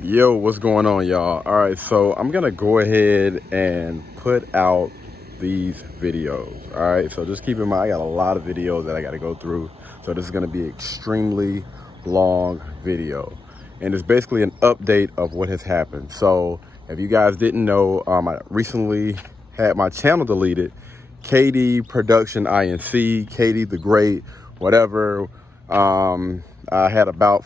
Yo, what's going on, y'all? All right, so I'm gonna go ahead and put out these videos. All right, so just keep in mind, I got a lot of videos that I got to go through. So this is gonna be extremely long video, and it's basically an update of what has happened. So if you guys didn't know, I recently had my channel deleted. KD Production INC, KD the Great, whatever. I had about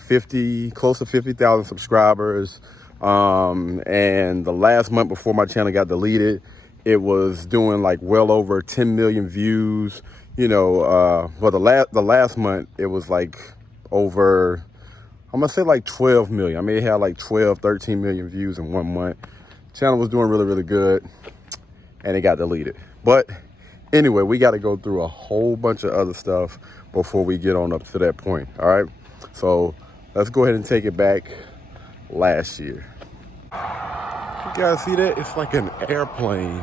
close to 50,000 subscribers. And the last month before my channel got deleted, it was doing like well over 10 million views. Well, the last month it was like over, I'm gonna say like 12 million. I mean, it had like 12, 13 million views in 1 month. Channel was doing really, really good, and it got deleted. But anyway, we got to go through a whole bunch of other stuff before we get on up to that point. All right, so let's go ahead and take it back last year. You guys see that? It's like an airplane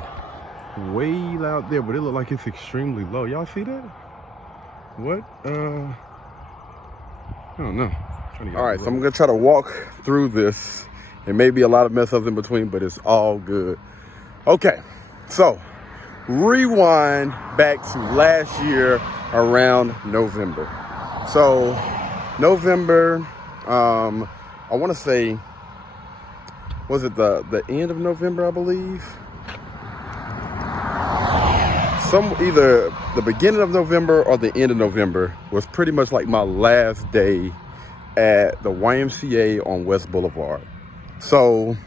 way out there, but it look like it's extremely low. Y'all see that? What? I don't know. All right, so I'm gonna try to walk through this. There may be a lot of mess ups in between, but it's all good. Okay, so rewind back to last year around November. So November, I want to say, was it the end of November, I believe? Either the beginning of November or the end of November was pretty much like my last day at the YMCA on West Boulevard. So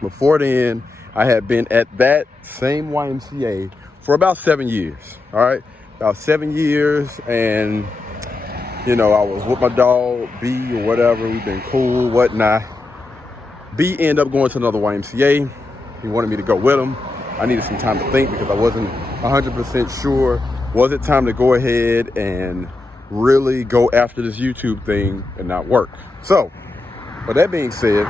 before then, I had been at that same YMCA for about 7 years. All right, about 7 years, and I was with my dog B or whatever. We've been cool, whatnot. B ended up going to another YMCA. He wanted me to go with him. I needed some time to think because I wasn't 100% sure. Was it time to go ahead and really go after this YouTube thing and not work? So, with that being said,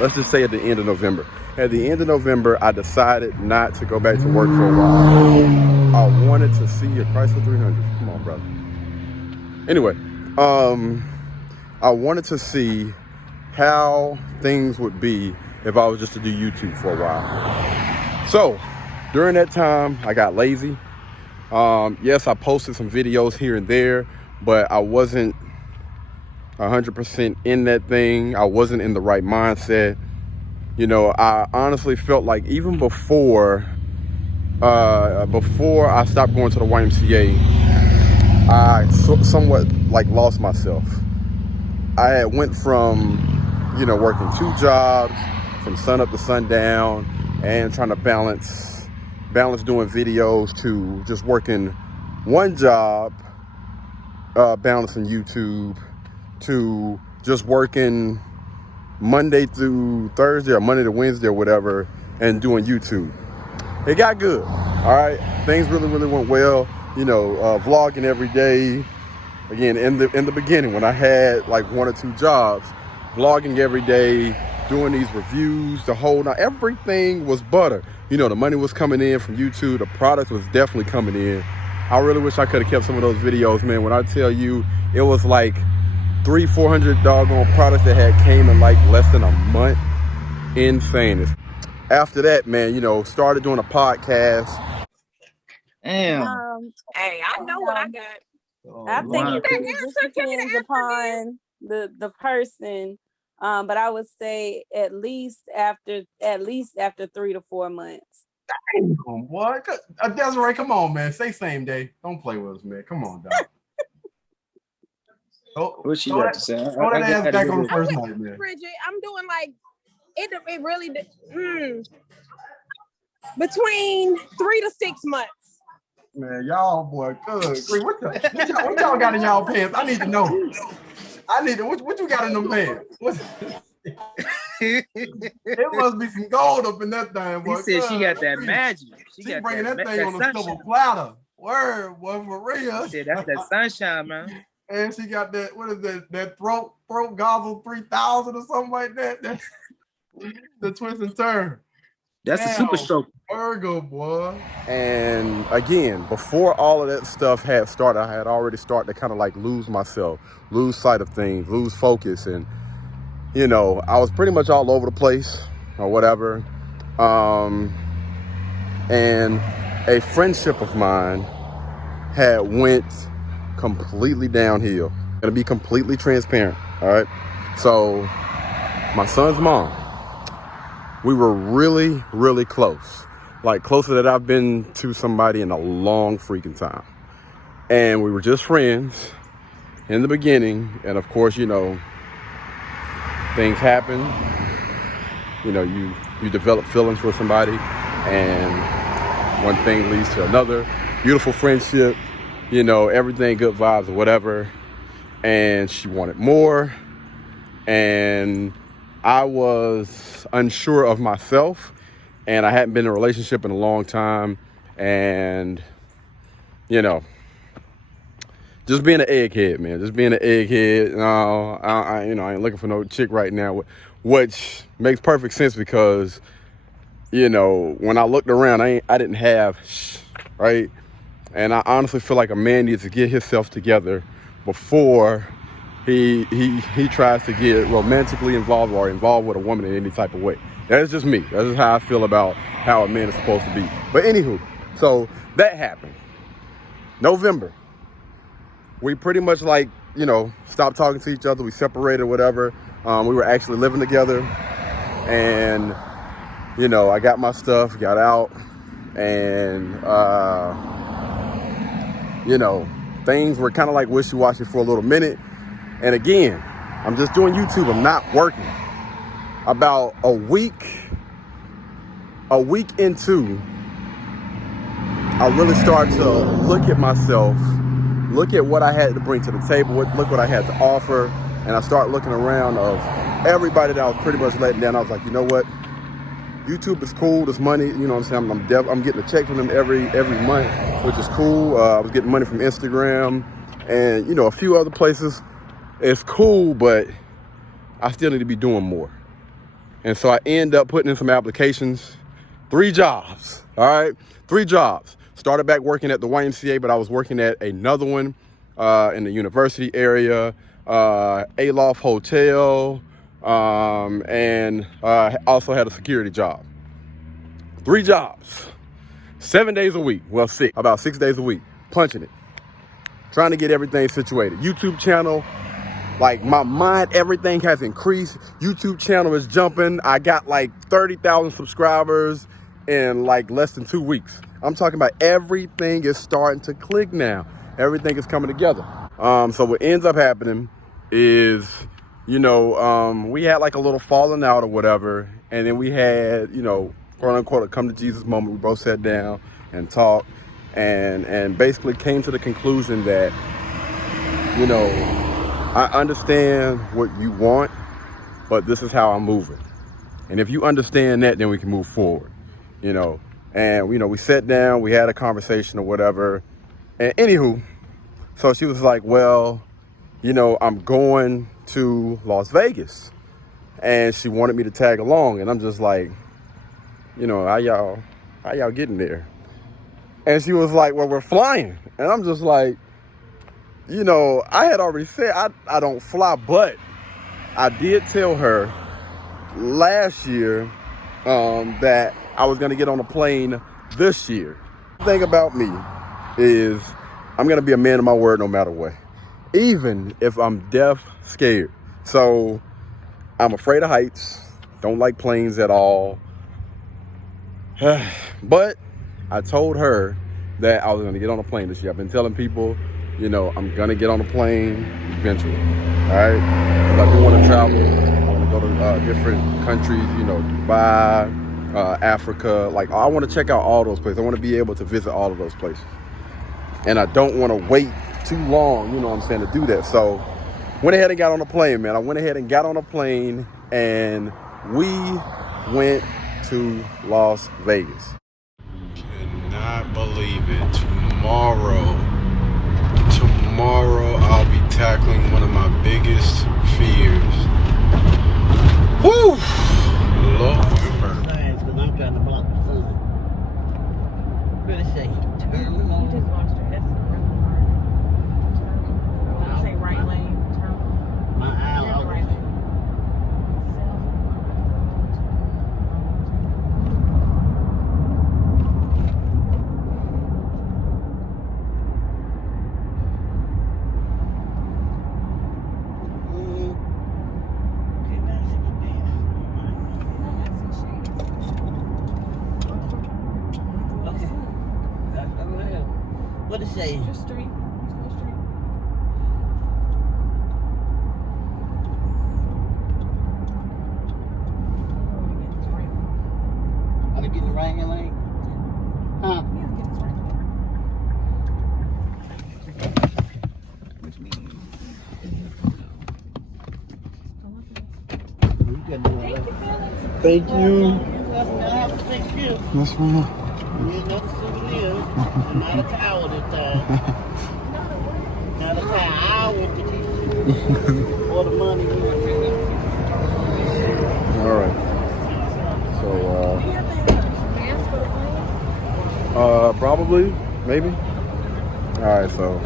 let's just say at the end of November. At the end of November, I decided not to go back to work for a while. I wanted to see a Chrysler 300. Come on, brother. Anyway, I wanted to see how things would be if I was just to do YouTube for a while. So during that time, I got lazy. Yes, I posted some videos here and there, but I wasn't 100% in that thing. I wasn't in the right mindset. I honestly felt like even before I stopped going to the YMCA, I somewhat like lost myself. I had went from, working 2 jobs from sun up to sundown and trying to balance doing videos to just working 1 job, balancing YouTube, to just working Monday through Thursday or Monday to Wednesday or whatever and doing YouTube. It got good. All right. Things really, really went well. Vlogging every day. Again, in the beginning when I had like 1 or 2 jobs, vlogging every day, doing these reviews, everything was butter. The money was coming in from YouTube. The product was definitely coming in. I really wish I could have kept some of those videos, man. When I tell you, it was like 300-400 doggone products that had came in like less than a month. Insane. After that, man, started doing a podcast. Damn. Hey, I know what I got. I think it just depends upon the person, but I would say at least after 3 to 4 months. Damn, boy. Desiree, come on, man. Say same day. Don't play with us, man. Come on, dog. What she got to say? Throw that ass back on the first night, man. Bridget, I'm doing like it really between 3 to 6 months. Man, y'all boy, good. What y'all got in y'all pants? I need to know. What you got in them pants? It must be some gold up in that thing, boy. He said she got that magic. She got bringing that thing on a silver platter. Word, boy, for real. She said that's that sunshine, man. And she got that, what is that throat gobble 3000 or something like that. The twist and turn. That's a super stroke. Virgo, boy. And again, before all of that stuff had started, I had already started to kind of like lose myself, lose sight of things, lose focus. And you know, I was pretty much all over the place or whatever. And a friendship of mine had went completely downhill. I'm gonna be completely transparent, all right? So my son's mom, we were really, really close. Like closer than I've been to somebody in a long freaking time. And we were just friends in the beginning. And of course, you know, things happen. You know, you develop feelings for somebody, and one thing leads to another. Beautiful friendship, you know, everything good vibes or whatever. And she wanted more. And I was unsure of myself, and I hadn't been in a relationship in a long time. And, you know, just being an egghead, man. Just being an egghead. No, I ain't looking for no chick right now, which makes perfect sense because, you know, when I looked around, I didn't have, right? And I honestly feel like a man needs to get himself together before he tries to get romantically involved or involved with a woman in any type of way. That's just me. That's just how I feel about how a man is supposed to be. But anywho, so that happened. November. We pretty much like, you know, stopped talking to each other. We separated, whatever. We were actually living together. And, you know, I got my stuff, got out. And, you know, things were kind of like wishy-washy for a little minute. And again, I'm just doing YouTube. I'm not working. About a week into, I really started to look at myself, look at what I had to bring to the table, look what I had to offer. And I started looking around of everybody that I was pretty much letting down. I was like, you know what? YouTube is cool. There's money. You know what I'm saying? I'm getting a check from them every month, which is cool. I was getting money from Instagram and, you know, a few other places. It's cool, but I still need to be doing more. And so I end up putting in some applications. 3 jobs, all right? 3 jobs. Started back working at the YMCA, but I was working at another one in the university area, Aloft Hotel, and also had a security job. 3 jobs, 7 days a week. Well, about 6 days a week, punching it, trying to get everything situated. YouTube channel, like my mind, everything has increased. YouTube channel is jumping. I got like 30,000 subscribers in like less than 2 weeks. I'm talking about everything is starting to click now. Everything is coming together. So what ends up happening is, you know, we had like a little falling out or whatever. And then we had, you know, quote unquote, a come to Jesus moment. We both sat down and talked and basically came to the conclusion that, you know, I understand what you want, but this is how I'm moving. And if you understand that, then we can move forward, you know. And, you know, we sat down, we had a conversation or whatever. And anywho, so she was like, well, you know, I'm going to Las Vegas. And she wanted me to tag along. And I'm just like, you know, how y'all getting there? And she was like, well, we're flying. And I'm just like, you know, I had already said I don't fly, but I did tell her last year that I was going to get on a plane this year. The thing about me is I'm going to be a man of my word no matter what, even if I'm deaf scared. So I'm afraid of heights, don't like planes at all. But I told her that I was going to get on a plane this year. I've been telling people, you know, I'm going to get on a plane eventually, all right? Because I do want to travel. I want to go to different countries, you know, Dubai, Africa. Like, I want to check out all those places. I want to be able to visit all of those places. And I don't want to wait too long, you know what I'm saying, to do that. So went ahead and got on a plane, man. I went ahead and got on a plane, and we went to Las Vegas. Cannot believe it. Tomorrow I'll be tackling one of my biggest fears. Woo! Lord. Because I'm trying to block the sun. Really say turn them on. You just watched your head really hard. Say right lane, turn. My eye Yeah, right lane. What it say? Just straight. Are they getting the right hand lane? Huh? You can do it. Thank you. Have a safe trip. Yes, ma'am. Here's another souvenir. Not a towel this time. Not a towel. I want the t-shirt. For the money. All right. So, probably, maybe. All right. So,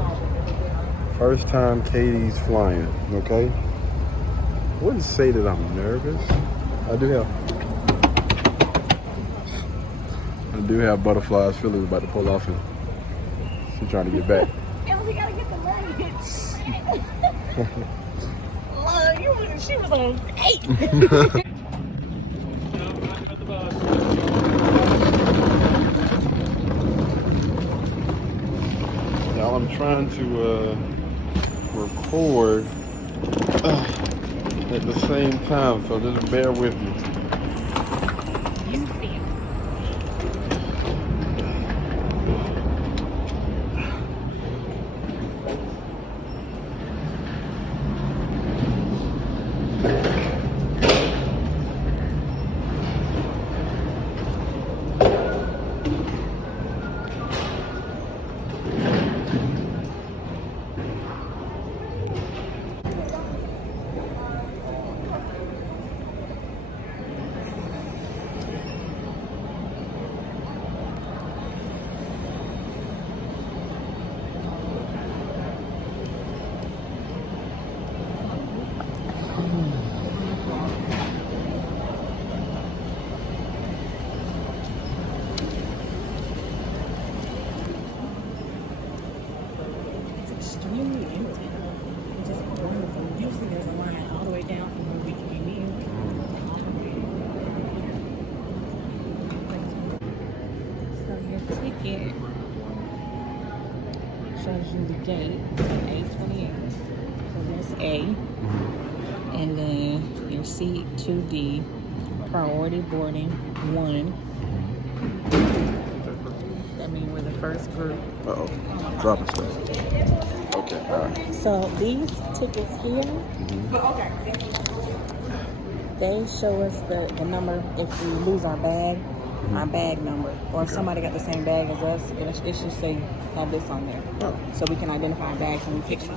first time Katie's flying. Okay. I wouldn't say that I'm nervous. I do have butterflies. Philly's about to pull off, and she's trying to get back. And we gotta get the money. She was on 8. Y'all, I'm trying to record at the same time, so just bear with me. You feel. Extremely empty, which is wonderful. Usually there's a line all the way down from where we came in. So your ticket shows you the gate, A28. So there's A. And then your seat 2D, priority boarding 1. That means we're the first group. Uh-oh. Dropping stuff. Okay, all right. So these tickets here, they show us the number if we lose our bag, our bag number. Or if somebody got the same bag as us, it should say, have this on there. Oh. So we can identify our bags when we pick them.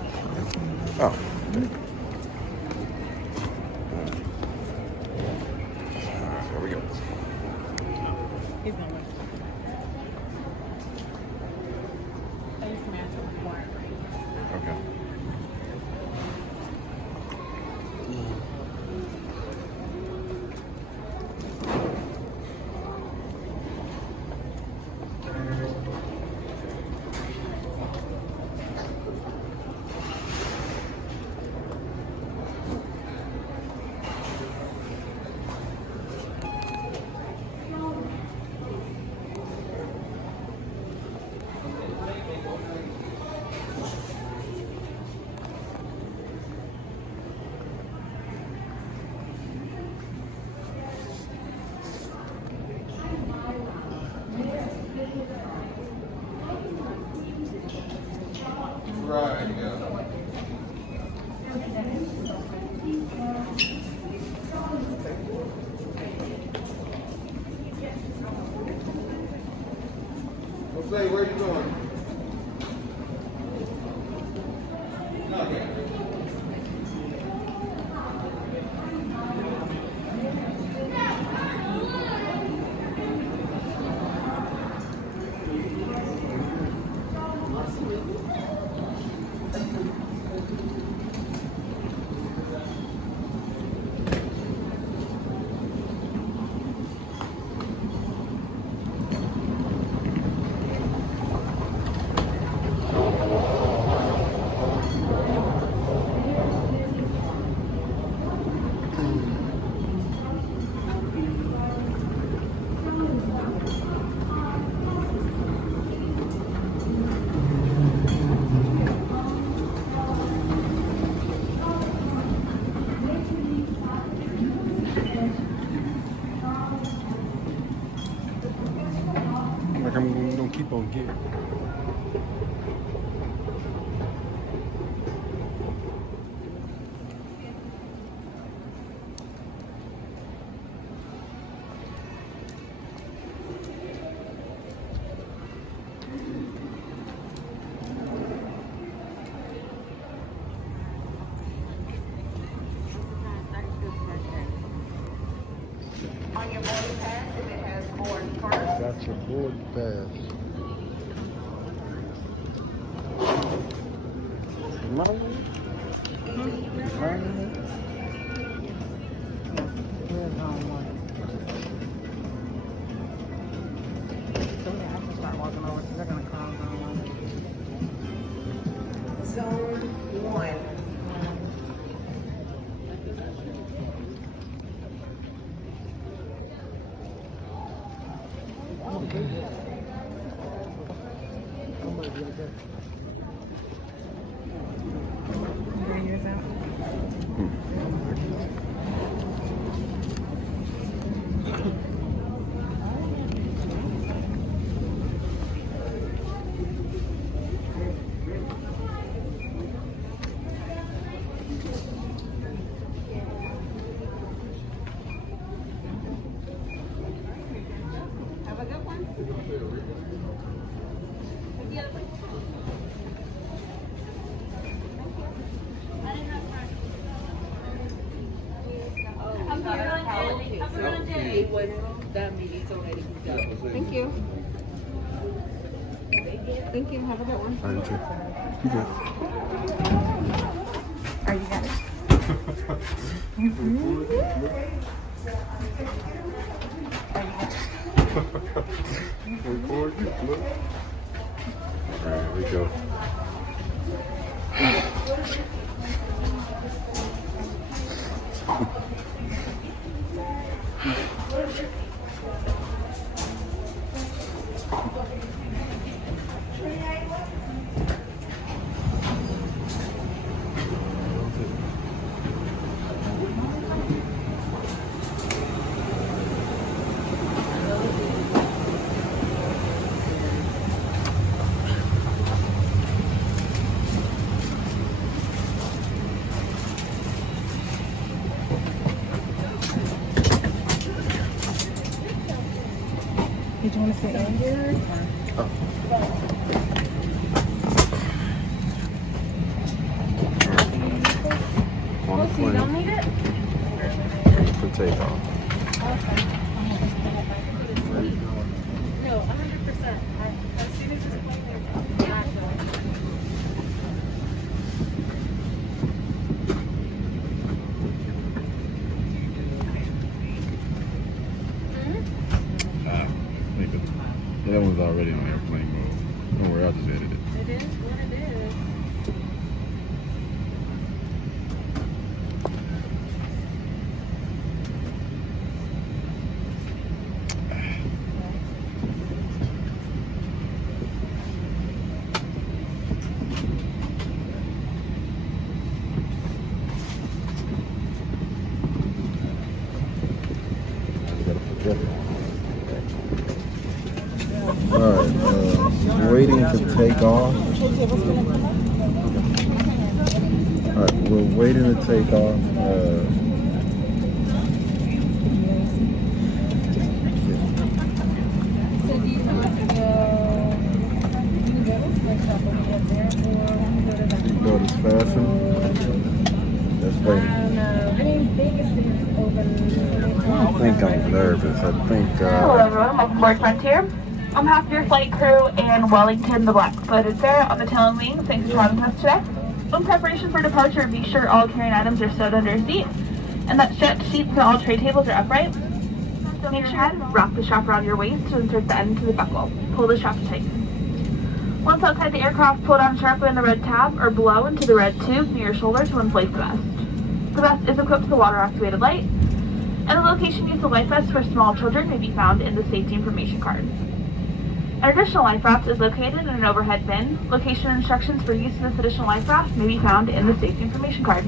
Oh. Here we go. He's gonna win. Face mask required. Okay. Right, yeah. Jose, where you going? On your boarding pass, if it has board first. Got your board pass. Zone 1. Have a good one. It was that meeting, so ready. Thank you. Thank you. Have a good one. All right, you good. Are you got it? Record, look. All right, here we go. Did you want to sit in here? On the So you don't need it? plane for takeoff. No, 100%. As soon as this plane goes up, Yeah, that one's already on airplane mode. Don't worry, I'll just edit it. it is what it is. Alright, waiting to take off. Alright, we're waiting to take off. Seatbelt is fastened. That's waiting. I think I'm nervous. I think. Hello everyone, welcome aboard Frontier. On behalf of your flight crew in Wellington, the Black-Footed Bear on the tail and wings, thanks for having us today. In preparation for departure, be sure all carrying items are stowed under your seat, and that stretched seats and all tray tables are upright. Make sure you wrap the strap around your waist to insert the end to the buckle. Pull the strap tight. Once outside the aircraft, pull down sharply on the red tab or blow into the red tube near your shoulder to inflate the vest. The vest is equipped with a water-activated light, and the location used of life vests for small children may be found in the safety information card. An additional life raft is located in an overhead bin. Location instructions for use of this additional life raft may be found in the safety information card.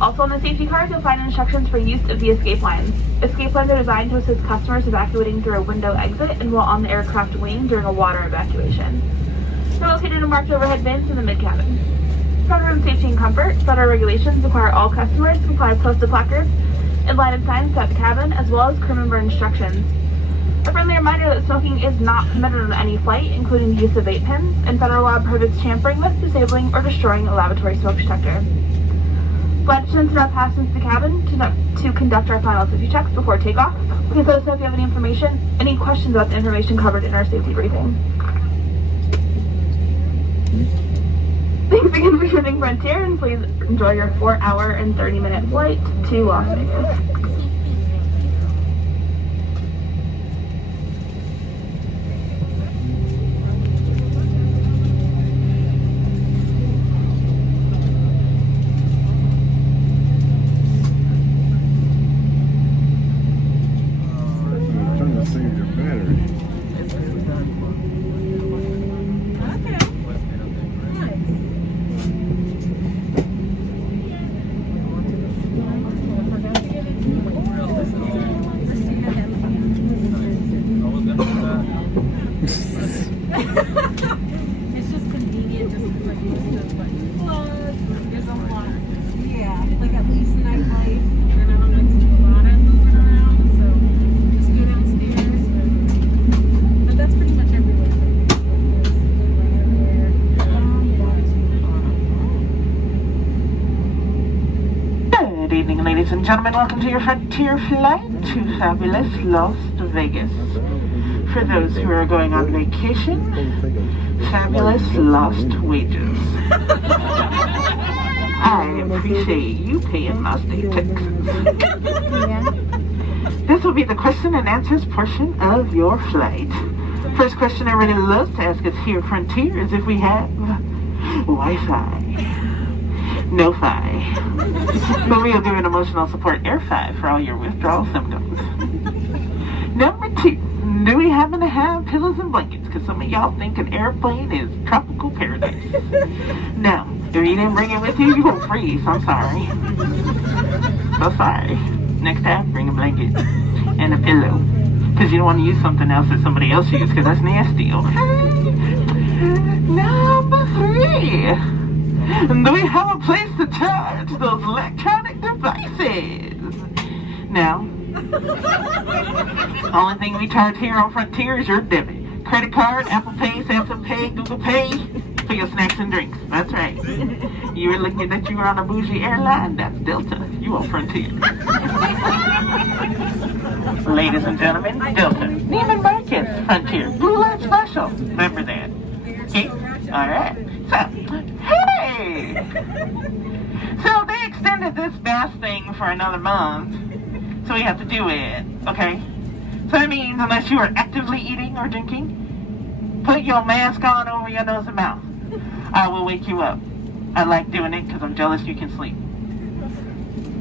Also on the safety card, you'll find instructions for use of the escape lines. Escape lines are designed to assist customers evacuating through a window exit and while on the aircraft wing during a water evacuation. They're located in marked overhead bins in the mid-cabin. Federal safety and comfort, federal regulations require all customers to comply with posted placards and lighted signs throughout the cabin, as well as crew member instructions. A friendly reminder that smoking is not permitted on any flight, including the use of vape pens, and federal law prohibits tampering with, disabling, or destroying a lavatory smoke detector. Flight attendants are now passed into the cabin to conduct our final safety checks before takeoff. Please let us know if you have any questions about the information covered in our safety briefing. Thanks again for choosing Frontier, and please enjoy your 4-hour and 30-minute flight to Las Vegas. Trying to save your battery. It's just convenient, just like there's a lot. Yeah, like at least nightlife, and I don't like to do a lot of moving around, so just go downstairs. But that's pretty much everywhere. Good evening, ladies and gentlemen. Welcome to your Frontier flight to fabulous Las Vegas. For those who are going on vacation, fabulous lost wages. I appreciate you paying my state taxes. This will be the question and answers portion of your flight. First question I really love to ask us here at Frontier is if we have Wi-Fi. No fi. But we'll give an emotional support air fi for all your withdrawal symptoms. Number 2, do we happen to have pillows and blankets? Because some of y'all think an airplane is tropical paradise. No, if you didn't bring it with you, you won't freeze. I'm sorry. So sorry. Next time, bring a blanket and a pillow. Because you don't want to use something else that somebody else used, because that's nasty, okay? Number 3. Do we have a place to charge those electronic devices? No. Only thing we charge here on Frontier is your debit. Credit card, Apple Pay, Samsung Pay, Google Pay for your snacks and drinks. That's right. You were looking that you were on a bougie airline? That's Delta. You on Frontier. Ladies and gentlemen, Delta. Neiman Marcus, Frontier. Blue Light Special. Remember that. Okay? Alright. So, hey! So they extended this mask thing for another month. So we have to do it, okay? So that means unless you are actively eating or drinking, put your mask on over your nose and mouth. I will wake you up. I like doing it because I'm jealous you can sleep.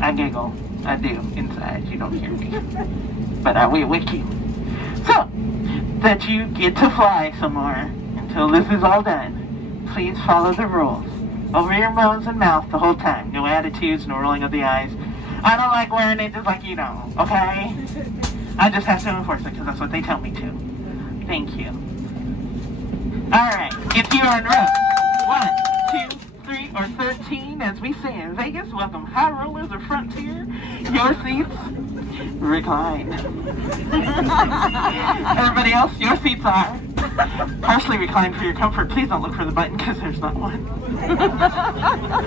I giggle. I do inside. You don't hear me. But I will wake you. So, that you get to fly somewhere until this is all done. Please follow the rules. Over your nose and mouth the whole time. No attitudes, no rolling of the eyes. I don't like wearing it just like you don't, okay? I just have to enforce it because that's what they tell me to. Thank you. Alright, if you are in row 1, 2, 3, or 13, as we say in Vegas, welcome high rollers or Frontier. Your seats recline. Everybody else, your seats are partially reclined for your comfort. Please don't look for the button because there's not one.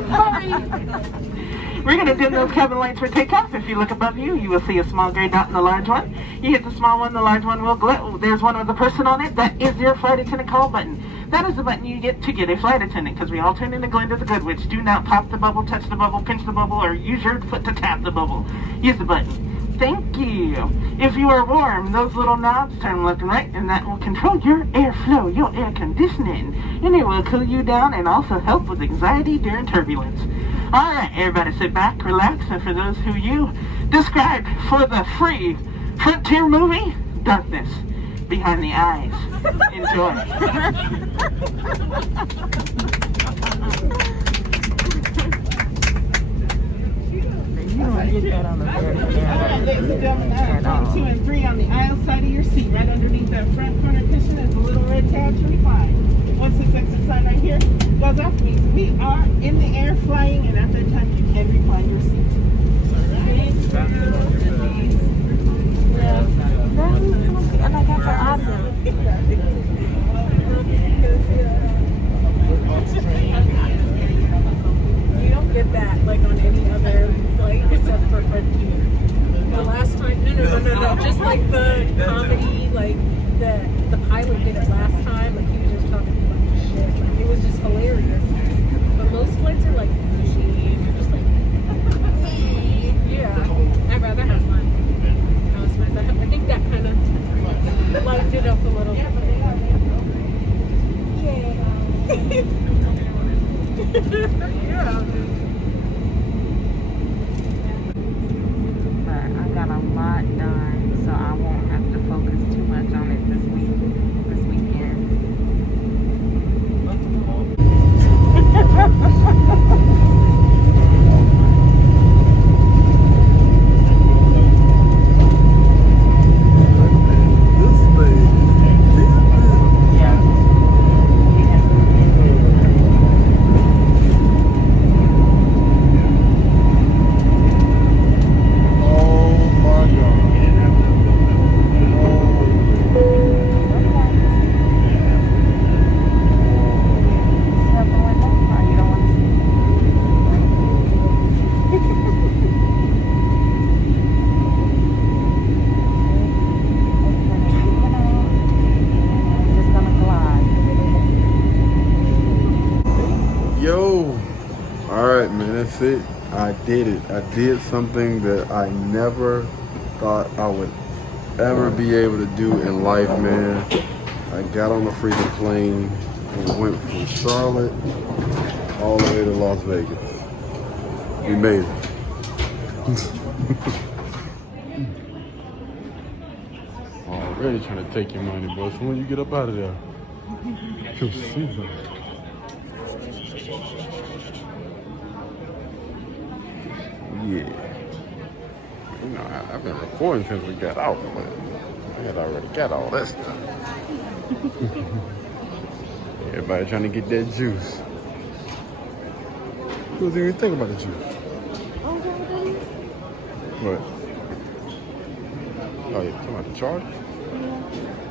Sorry. We're going to dim those cabin lights for takeoff. If you look above you, you will see a small gray dot and a large one. You hit the small one, the large one will glow. There's one with a person on it. That is your flight attendant call button. That is the button you get to get a flight attendant, because we all turn into Glenda the Good Witch. Do not pop the bubble, touch the bubble, pinch the bubble, or use your foot to tap the bubble. Use the button. Thank you. If you are warm, those little knobs turn left and right, and that will control your airflow, your air conditioning, and it will cool you down and also help with anxiety during turbulence. All right, everybody sit back, relax, and for those who you described for the free Frontier movie, darkness behind the eyes. Enjoy. You don't get that on the Ladies and gentlemen, 1, 2, and 3 on the aisle side of your seat. Right underneath that front corner cushion is a little red tab to recline. Once this exit sign right here goes off, means we are in the air flying, and at that time you can recline your seat. You don't get that like on any other flight except for Frontier. The last time, No. Just like the comedy, like the pilot did it last time. Like he was just talking about shit. Like it was just hilarious. But most flights are like mushy and you're just like, yeah. I'd rather have fun. That was nice. I think that kind of lightened it up a little bit. Yeah. But I got a lot done, so I won't have to focus too much on it this weekend. That's it. I did it. I did something that I never thought I would ever be able to do in life, man. I got on the freaking plane and went from Charlotte all the way to Las Vegas. We made it. Already trying to take your money, boy. So when you get up out of there, you'll see them. Yeah. You know, I've been recording since we got out, but I had already got all that stuff. Everybody trying to get that juice. Who doesn't even think about the juice? What? Oh, yeah, talking about the charge?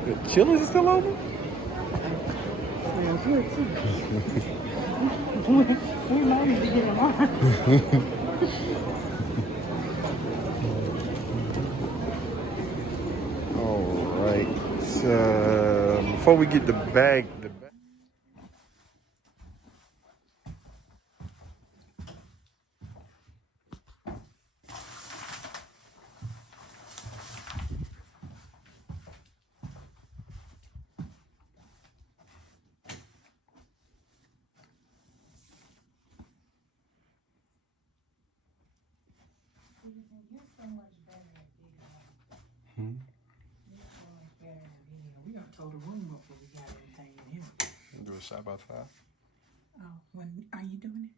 The Chili's is still open? Yeah, here too. We might need to get them on. All right. Before we get the bag. You're so much better at video. You're so much better at video. We done told the room up before we got everything in here. Do it side by side. Oh, when are you doing it?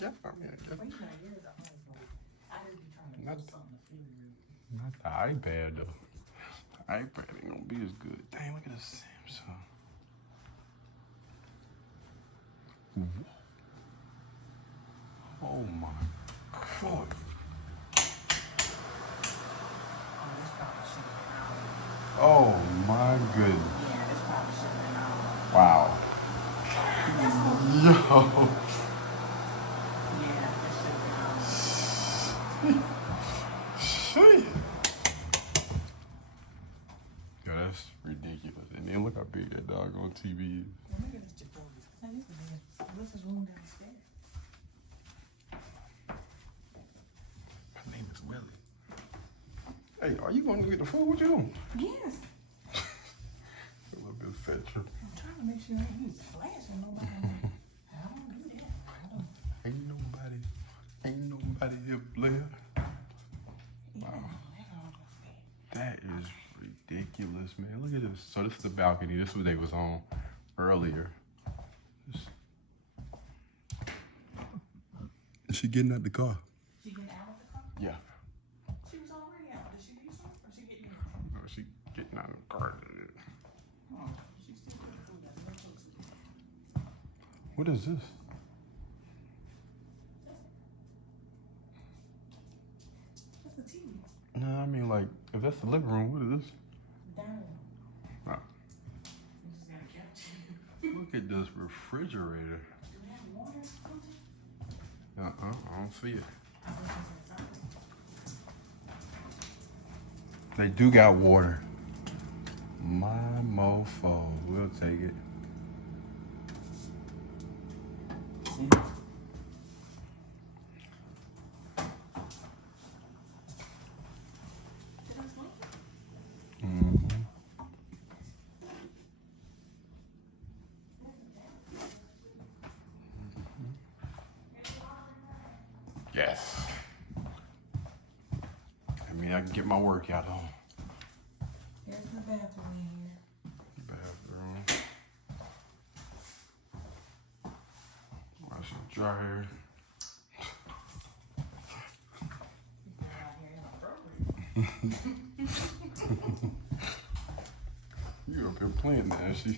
Yeah, I mean, Well, you know, you're the husband. I heard you trying to do something to feel you. not the iPad though. The iPad ain't gonna be as good. Dang, look at this Samsung. Oh my God. Oh my goodness. Yeah, this probably should have been on. Wow. Yo. Yeah, this should have been on. Shit. Yo, that's ridiculous. And then look how big that doggone TV is. Well, look at this Chipotle. This is room downstairs. My name is Willie. Hey, are you going to get the food? What you doing? Yes. A little bit of fat trip. I'm trying to make sure I ain't flashing nobody. I don't do that. Ain't nobody here, Blair. Wow. That is ridiculous, man. Look at this. So this is the balcony. This is what they was on earlier. Is she getting out the car? She getting out of the car? Yeah. She was already out. Did she leave some? Or she getting in? No, she getting out of the car. Oh, she's still getting food. That's no close. What is this? That's the TV. No, I mean like, if that's the living room, what is this? Down. Oh. You just gotta catch Look at this refrigerator. Do we have water? I don't see it. I think it's inside. They do got water. My mofo, we'll take it. Yes. I mean, I can get my workout on. Here's the bathroom in here. Bathroom. Wash and dryer. You up here playing that shit.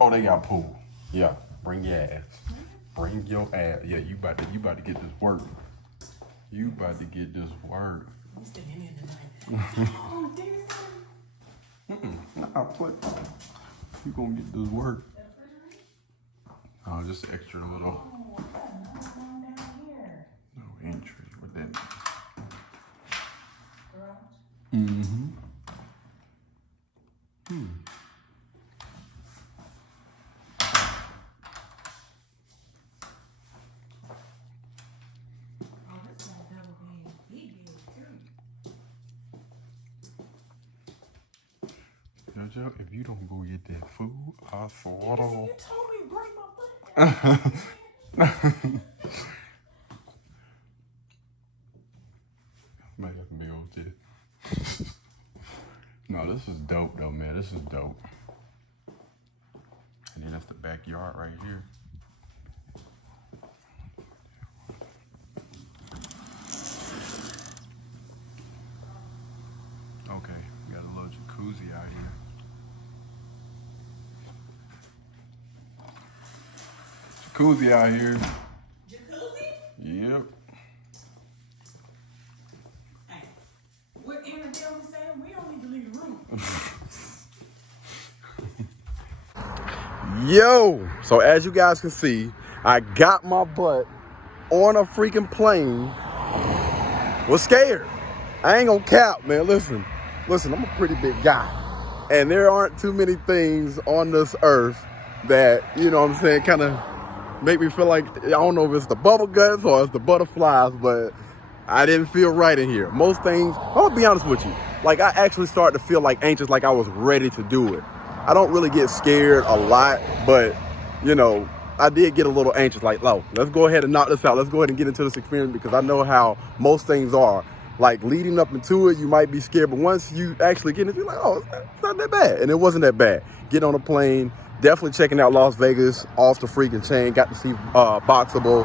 Oh, they got pool. Yeah, bring your ass. Bring your ass. Yeah, you about to get this work. You about to get this work. I'm staying in tonight. Oh, Nah, put. You gonna get this work? Oh, just extra little. No entry. What that? Mm-hmm. Jojo, if you don't go get that food, I swear to. You told me to bring my butt. Make us meal too. No, this is dope though, man. This is dope. And then that's the backyard right here. Okay, we got a little jacuzzi out here. Jacuzzi out here. Jacuzzi? Yep. Hey, what Anna Dale was saying, we don't need to leave the room. Yo, so as you guys can see, I got my butt on a freaking plane. Was scared. I ain't gonna cap, man. Listen, I'm a pretty big guy. And there aren't too many things on this earth that, you know what I'm saying, kind of make me feel like, I don't know if it's the bubble guts or it's the butterflies, but I didn't feel right in here. Most things, I'm gonna be honest with you, like I actually started to feel like anxious, like I was ready to do it. I don't really get scared a lot, but you know, I did get a little anxious, like, oh, let's go ahead and knock this out. Let's go ahead and get into this experience because I know how most things are. Like leading up into it, you might be scared, but once you actually get into it, you're like, oh, it's not that bad. And it wasn't that bad. Get on a plane, definitely checking out Las Vegas off the freaking chain. Got to see Boxable.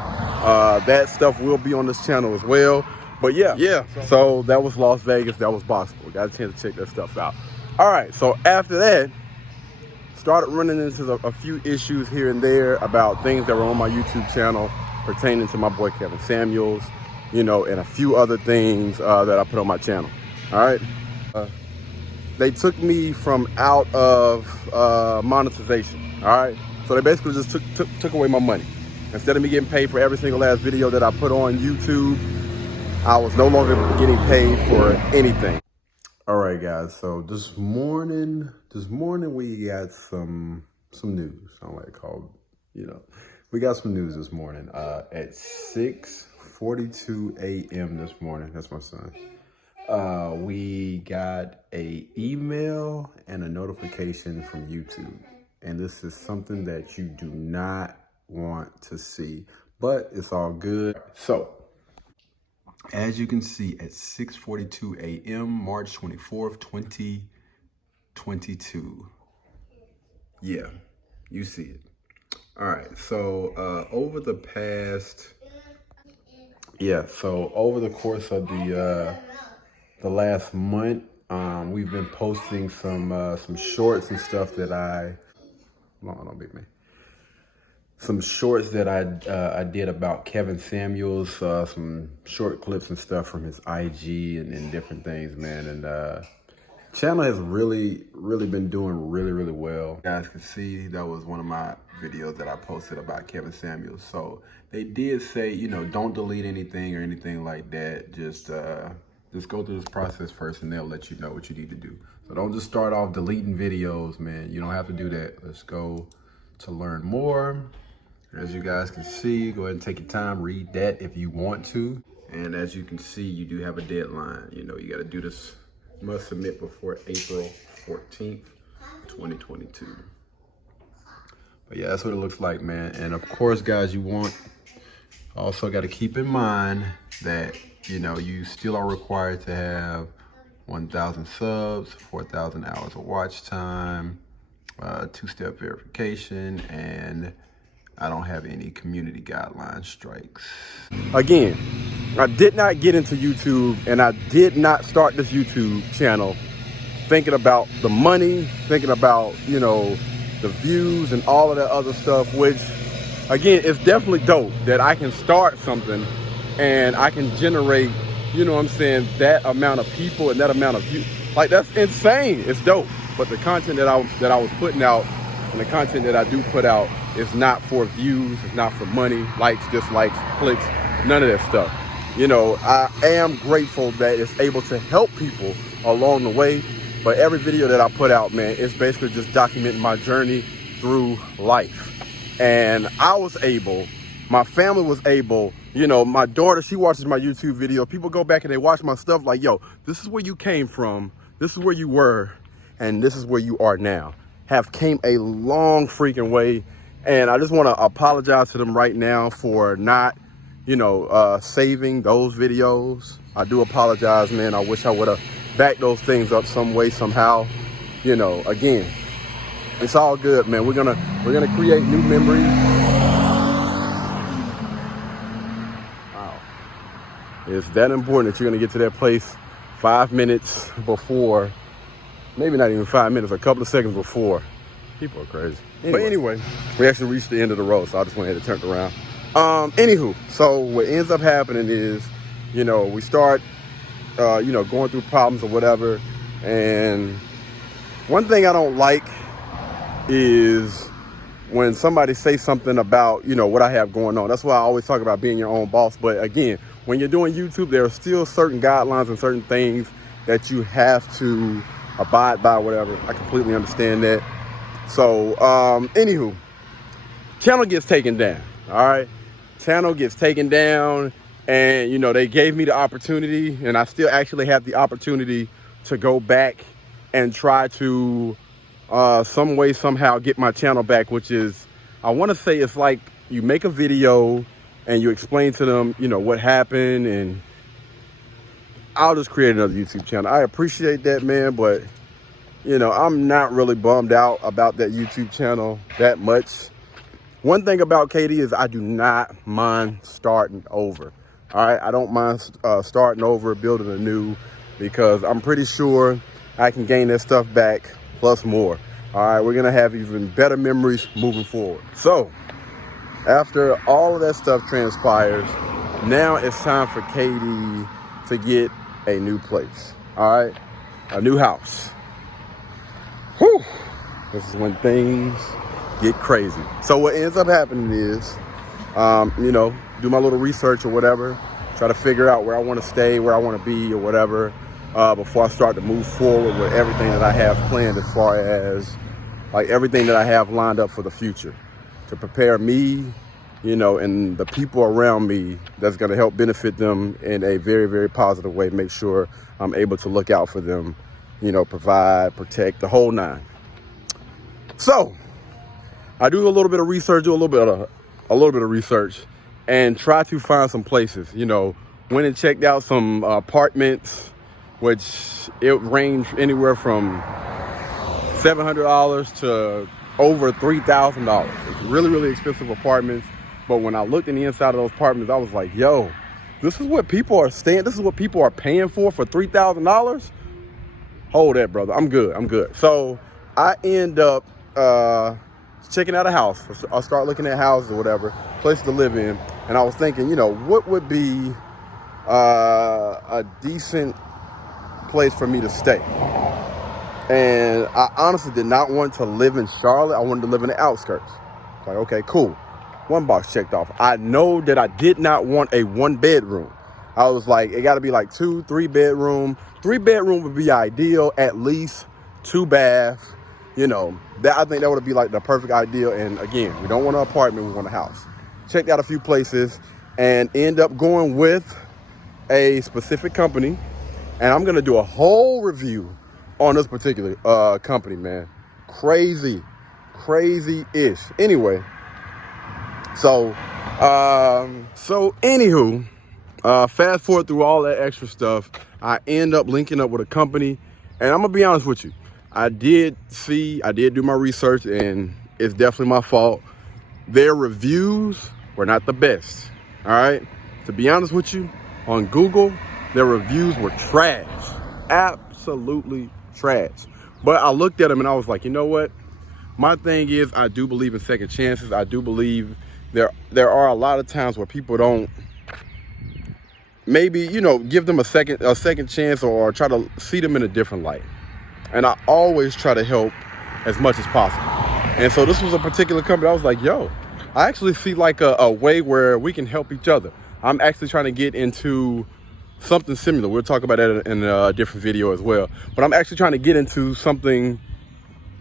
That stuff will be on this channel as well. But yeah. So that was Las Vegas. That was Boxable. Got a chance to check that stuff out. All right. So after that, started running into a few issues here and there about things that were on my YouTube channel pertaining to my boy Kevin Samuels, you know, and a few other things that I put on my channel. All right. They took me from out of monetization. All right. So they basically just took away my money. Instead of me getting paid for every single last video that I put on YouTube, I was no longer getting paid for anything. All right, guys. So this morning we got some news. I don't like to call, you know, we got some news this morning at 6:42 a.m. this morning. That's my son. We got a email and a notification from YouTube, and this is something that you do not want to see, but it's all good. So as you can see, at 6:42 a.m., March 24th, 2022. Yeah, you see it. All right, so over the course of the last month, we've been posting some shorts and stuff that some shorts that I did about Kevin Samuels, some short clips and stuff from his IG and different things, man. And Channel has really been doing really well. You guys can see that was one of my videos that I posted about Kevin Samuels. So they did say, you know, don't delete anything or anything like that. Just go through this process first and they'll let you know what you need to do. So don't just start off deleting videos, man. You don't have to do that. Let's go to learn more. As you guys can see, go ahead and take your time, read that if you want to. And as you can see, you do have a deadline. You know, you got to do this, must submit before April 14th, 2022. But yeah, that's what it looks like, man. And of course, guys, you also got to keep in mind that, you know, you still are required to have 1,000 subs, 4,000 hours of watch time, 2-step verification, and I don't have any community guideline strikes. Again, I did not get into YouTube and I did not start this YouTube channel thinking about the money, thinking about, you know, the views and all of that other stuff, which again, it's definitely dope that I can start something and I can generate, you know what I'm saying, that amount of people and that amount of views. Like, that's insane. It's dope. But the content that I was putting out and the content that I do put out is not for views, it's not for money, likes, dislikes, clicks, none of that stuff. You know, I am grateful that it's able to help people along the way, but every video that I put out, man, it's basically just documenting my journey through life. And I was able, my family was able, you know, my daughter, she watches my YouTube video. People go back and they watch my stuff like, yo, this is where you came from, this is where you were, and this is where you are now. Have came a long freaking way. And I just want to apologize to them right now for not, you know, saving those videos. I do apologize, man. I wish I would have backed those things up some way, somehow. You know, again, it's all good, man. We're gonna create new memories. Wow. It's that important that you're gonna get to that place 5 minutes before, maybe not even 5 minutes, a couple of seconds before. People are crazy. But anyway, we actually reached the end of the road, so I just went ahead and turned around. Anywho, so what ends up happening is, you know, we start, you know, going through problems or whatever. And one thing I don't like is when somebody says something about, you know, what I have going on. That's why I always talk about being your own boss. But again, when you're doing YouTube, there are still certain guidelines and certain things that you have to abide by, whatever. I completely understand that. So, anywho, channel gets taken down, all right? Channel gets taken down, and, you know, they gave me the opportunity, and I still actually have the opportunity to go back and try to, some way, somehow get my channel back, which is, I want to say it's like you make a video and you explain to them, you know, what happened, and I'll just create another YouTube channel. I appreciate that, man, but you know, I'm not really bummed out about that YouTube channel that much. One thing about Katie is I do not mind starting over. All right, I don't mind starting over, building anew, because I'm pretty sure I can gain that stuff back plus more. All right, we're gonna have even better memories moving forward. So after all of that stuff transpires, now it's time for Katie to get a new place. All right, a new house. Whew. This is when things get crazy. So what ends up happening is, you know, do my little research or whatever, try to figure out where I want to stay, where I want to be or whatever, before I start to move forward with everything that I have planned, as far as like everything that I have lined up for the future, to prepare me, you know, and the people around me that's going to help benefit them in a very positive way. Make sure I'm able to look out for them, you know, provide, protect, the whole nine. So I do a little bit of research, a little bit of research, and try to find some places. You know, went and checked out some apartments, which it ranged anywhere from $700 to over $3,000. It's really expensive apartments. But when I looked in the inside of those apartments, I was like, yo, this is what people are staying. This is what people are paying for $3,000. Hold that, brother. I'm good. So I end up checking out a house. I'll start looking at houses or whatever, place to live in. And I was thinking, you know, what would be a decent place for me to stay? And I honestly did not want to live in Charlotte. I wanted to live in the outskirts. Like, okay, cool. One box checked off. I know that I did not want a 1-bedroom. I was like, it got to be like 2-3 bedroom. 3 bedroom would be ideal. At least 2 baths. You know, that I think that would be like the perfect ideal. And again, we don't want an apartment. We want a house. Checked out a few places and end up going with a specific company. And I'm gonna do a whole review on this particular company, man. Crazy-ish. Anyway, so anywho, fast forward through all that extra stuff, I end up linking up with a company, and I'm gonna be honest with you. I did do my research, and it's definitely my fault. Their reviews were not the best. All right, to be honest with you, on Google, their reviews were trash, absolutely trash. But I looked at them and I was like, you know what? My thing is, I do believe in second chances. I do believe there are a lot of times where people don't maybe, you know, give them a second chance or try to see them in a different light. And I always try to help as much as possible. And so this was a particular company. I was like, yo, I actually see like a way where we can help each other. I'm actually trying to get into something similar. We'll talk about that in a different video as well. But I'm actually trying to get into something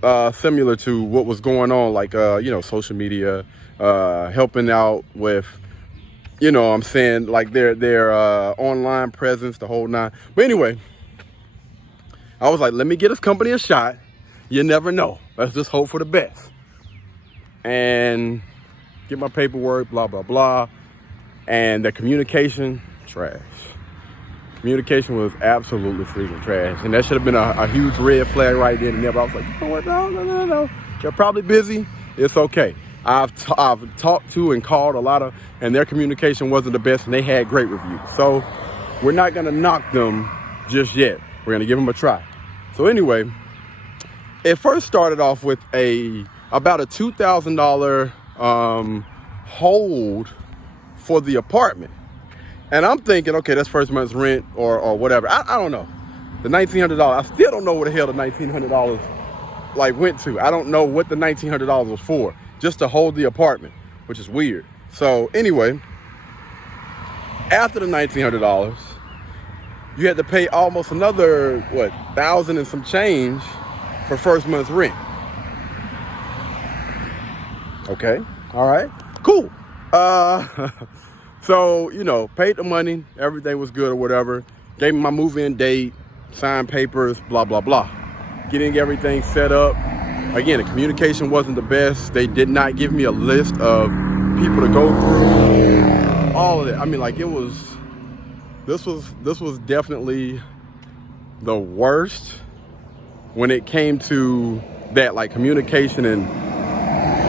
similar to what was going on, like, you know, social media, helping out with, you know what I'm saying, like their online presence, the whole nine. But anyway, I was like, let me get this company a shot. You never know. Let's just hope for the best. And get my paperwork, blah, blah, blah. And the communication, trash. Communication was absolutely freaking trash. And that should have been a huge red flag right then and there. But I was like, you know what? No. They're probably busy. It's okay. I've talked to and called a lot of, and their communication wasn't the best, and they had great reviews. So we're not going to knock them just yet. We're going to give them a try. So anyway, it first started off with about a $2,000 hold for the apartment. And I'm thinking, okay, that's first month's rent or whatever. I don't know. The $1,900, I still don't know where the hell the $1,900 like went to. I don't know what the $1,900 was for, just to hold the apartment, which is weird. So anyway, after the $1,900, you had to pay almost another, $1,000 and some change for first month's rent. Okay, all right, cool. So, you know, paid the money, everything was good or whatever. Gave me my move-in date, signed papers, blah, blah, blah. Getting everything set up. Again, the communication wasn't the best. They did not give me a list of people to go through. All of it. I mean, like, this was definitely the worst when it came to that, like, communication, and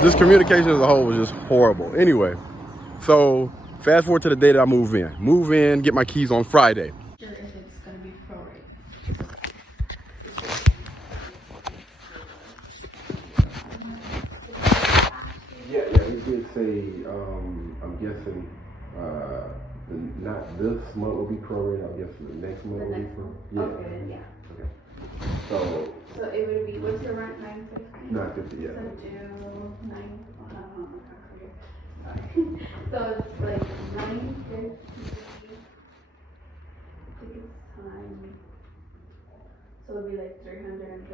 this communication as a whole was just horrible. Anyway, so fast forward to the day that I move in, get my keys on Friday. Sure if it's going to be prorated. Yeah, he did say, I'm guessing, not this month will be prorated, I'm guessing the next month will be prorated. Yeah. Okay, yeah. Okay. So it would be, what's your rent, $950? $950, yeah. So do 9, sorry. So it's like 950. I think it's time. So it'll be like $313.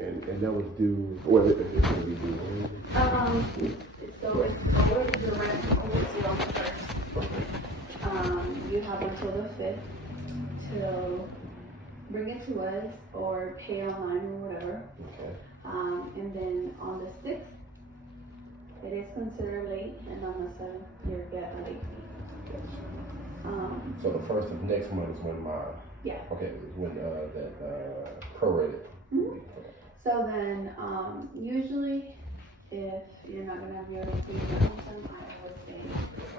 And that was due, well, it's going to be due. So it's over the rent over due on the 1st. You have until the 5th to bring it to us or pay online or whatever. Okay. And then on the 6th, it is considered late, and on the 7th, you're get a late fee. So the first of next month is when my, Yeah. okay, when that prorated. Mm-hmm. Okay. So then, usually, if you're not gonna have your late fee on time, I would say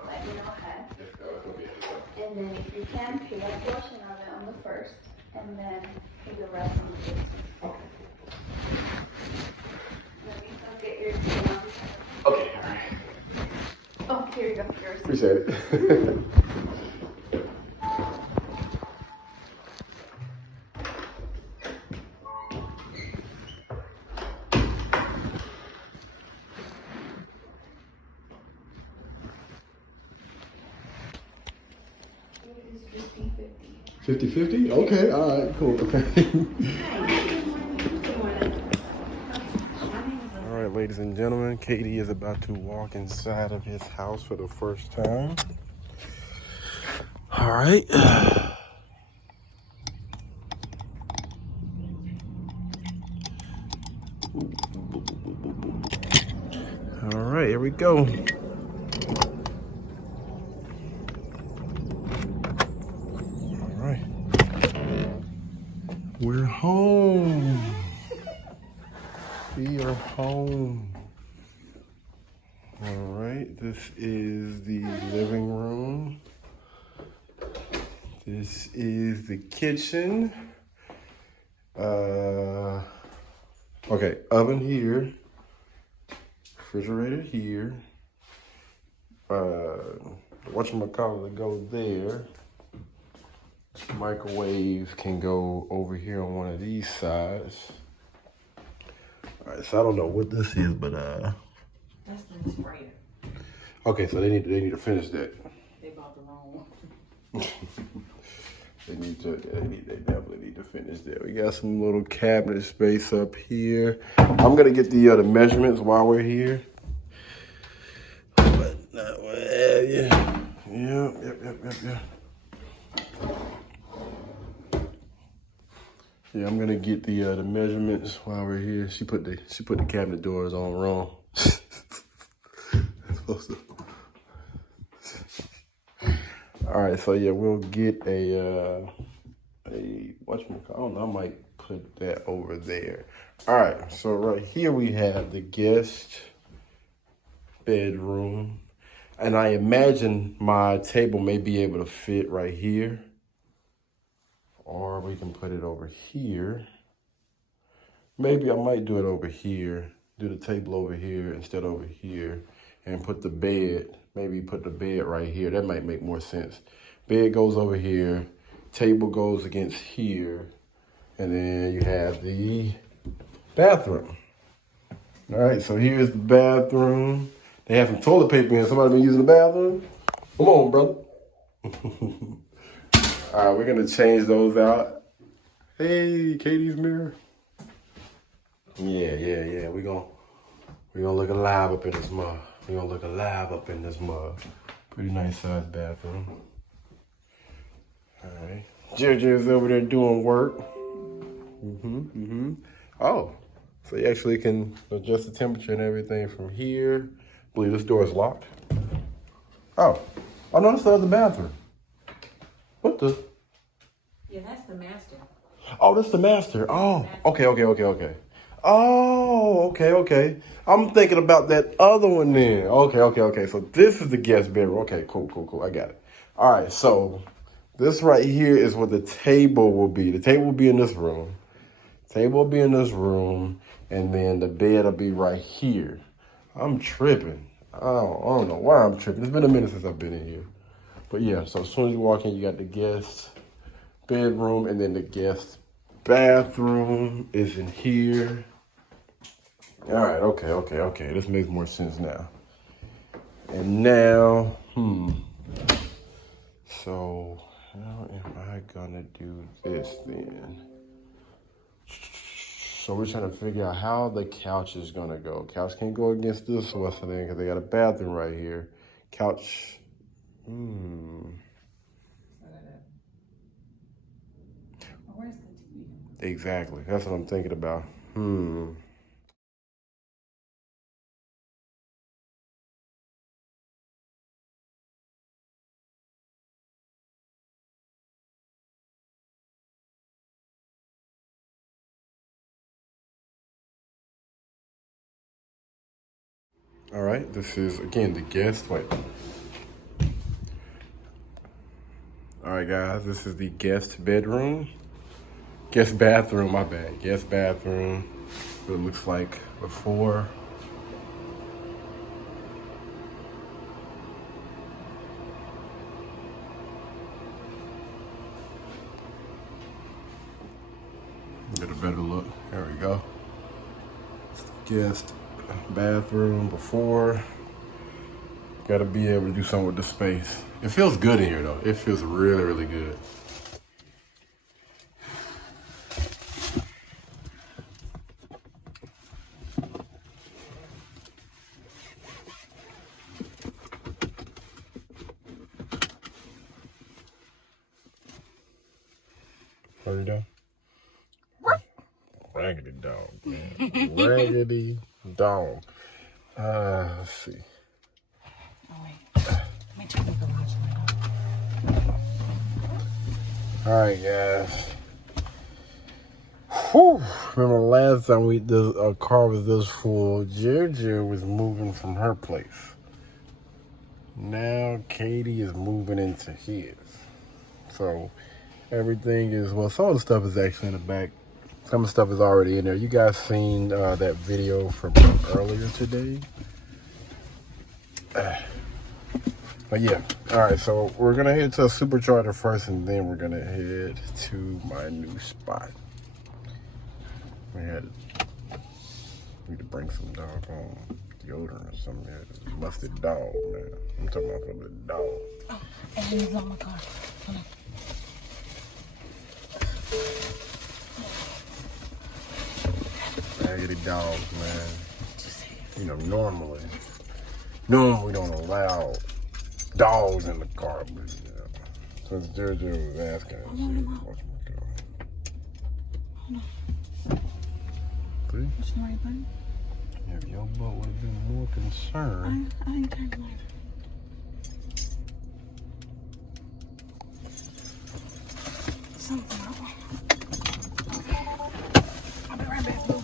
let me know ahead. And then if you can, pay a portion of it on the 1st, and then pay the rest on the 15th. Okay. Let me come get your key. Okay, all right. Oh, here you go. Yours. Appreciate it. 50-50? Okay, all right, cool. Okay. All right, ladies and gentlemen, Katie is about to walk inside of his house for the first time. All right. All right, here we go. All right. We're home. We are home. All right, this is the living room. This is the kitchen. Okay, oven here. Refrigerator here. Whatchamacallit goes there. Microwave can go over here on one of these sides. All right, so I don't know what this is, but That's the sprayer. okay, so they need to finish that. They bought the wrong one. They definitely need to finish that. We got some little cabinet space up here. I'm gonna get the measurements while we're here. But yeah. Yeah, I'm gonna get the measurements while we're here. She put the cabinet doors on wrong. All right, so yeah, we'll get a whatchamacallit. I don't know, I might put that over there. All right, so right here we have the guest bedroom. And I imagine my table may be able to fit right here. Or we can put it over here. Maybe I might do it over here. Do the table over here instead over here. And put the bed, maybe put the bed right here. That might make more sense. Bed goes over here. Table goes against here. And then you have the bathroom. All right, so here's the bathroom. They have some toilet paper in. Somebody been using the bathroom? Come on, brother. All right, we're gonna change those out. Hey, Katie's mirror. Yeah. We're gonna look alive up in this mug. Pretty nice sized bathroom. All right. Jerry's over there doing work. Oh, so you actually can adjust the temperature and everything from here. I believe this door is locked. Oh, no, this is the bathroom. What the? Yeah, that's the master. Oh, this is the master. Oh, okay. Oh, okay. I'm thinking about that other one then. Okay. So this is the guest bedroom. Okay, cool. I got it. All right, so this right here is where the table will be. The table will be in this room. And then the bed will be right here. I'm tripping. I don't know why I'm tripping. It's been a minute since I've been in here. But yeah, so as soon as you walk in, you got the guest bedroom, and then the guest bathroom is in here. All right, okay. This makes more sense now. And now, so how am I gonna do this then? So we're trying to figure out how the couch is gonna go. Couch can't go against this what's the name because they got a bathroom right here. Couch, Where's the TV? Exactly. That's what I'm thinking about. All right, this is, again, the guest, All right, guys, this is the guest bedroom. Guest bathroom, my bad. Guest bathroom. What it looks like before. Get a better look. There we go. Guest bathroom before. Got to be able to do something with the space. It feels good in here, though. It feels really, really good. Are you done? Raggedy dog, man. Raggedy dog. Let's see. Oh, wait. Let me turn the garage light on. All right, guys. Whew. Remember the last time a car was this full, JoJo was moving from her place. Now Katie is moving into his. So everything is, well, some of the stuff is actually in the back. Some of the stuff is already in there. You guys seen that video from earlier today? But yeah, all right, so we're gonna head to a supercharger first, and then we're gonna head to my new spot. We need to bring some doggone deodorant or something here. This busted dog, man. I'm talking about for the dog. Oh, and then he's on my car. Hold on. Raggedy dogs, man. You know, normally we don't allow dogs in the car, but you know, since JoJo was asking, see? What's the right button? If your butt would have been more concerned. I ain't turned mine. Something wrong. I'll be right back, boo.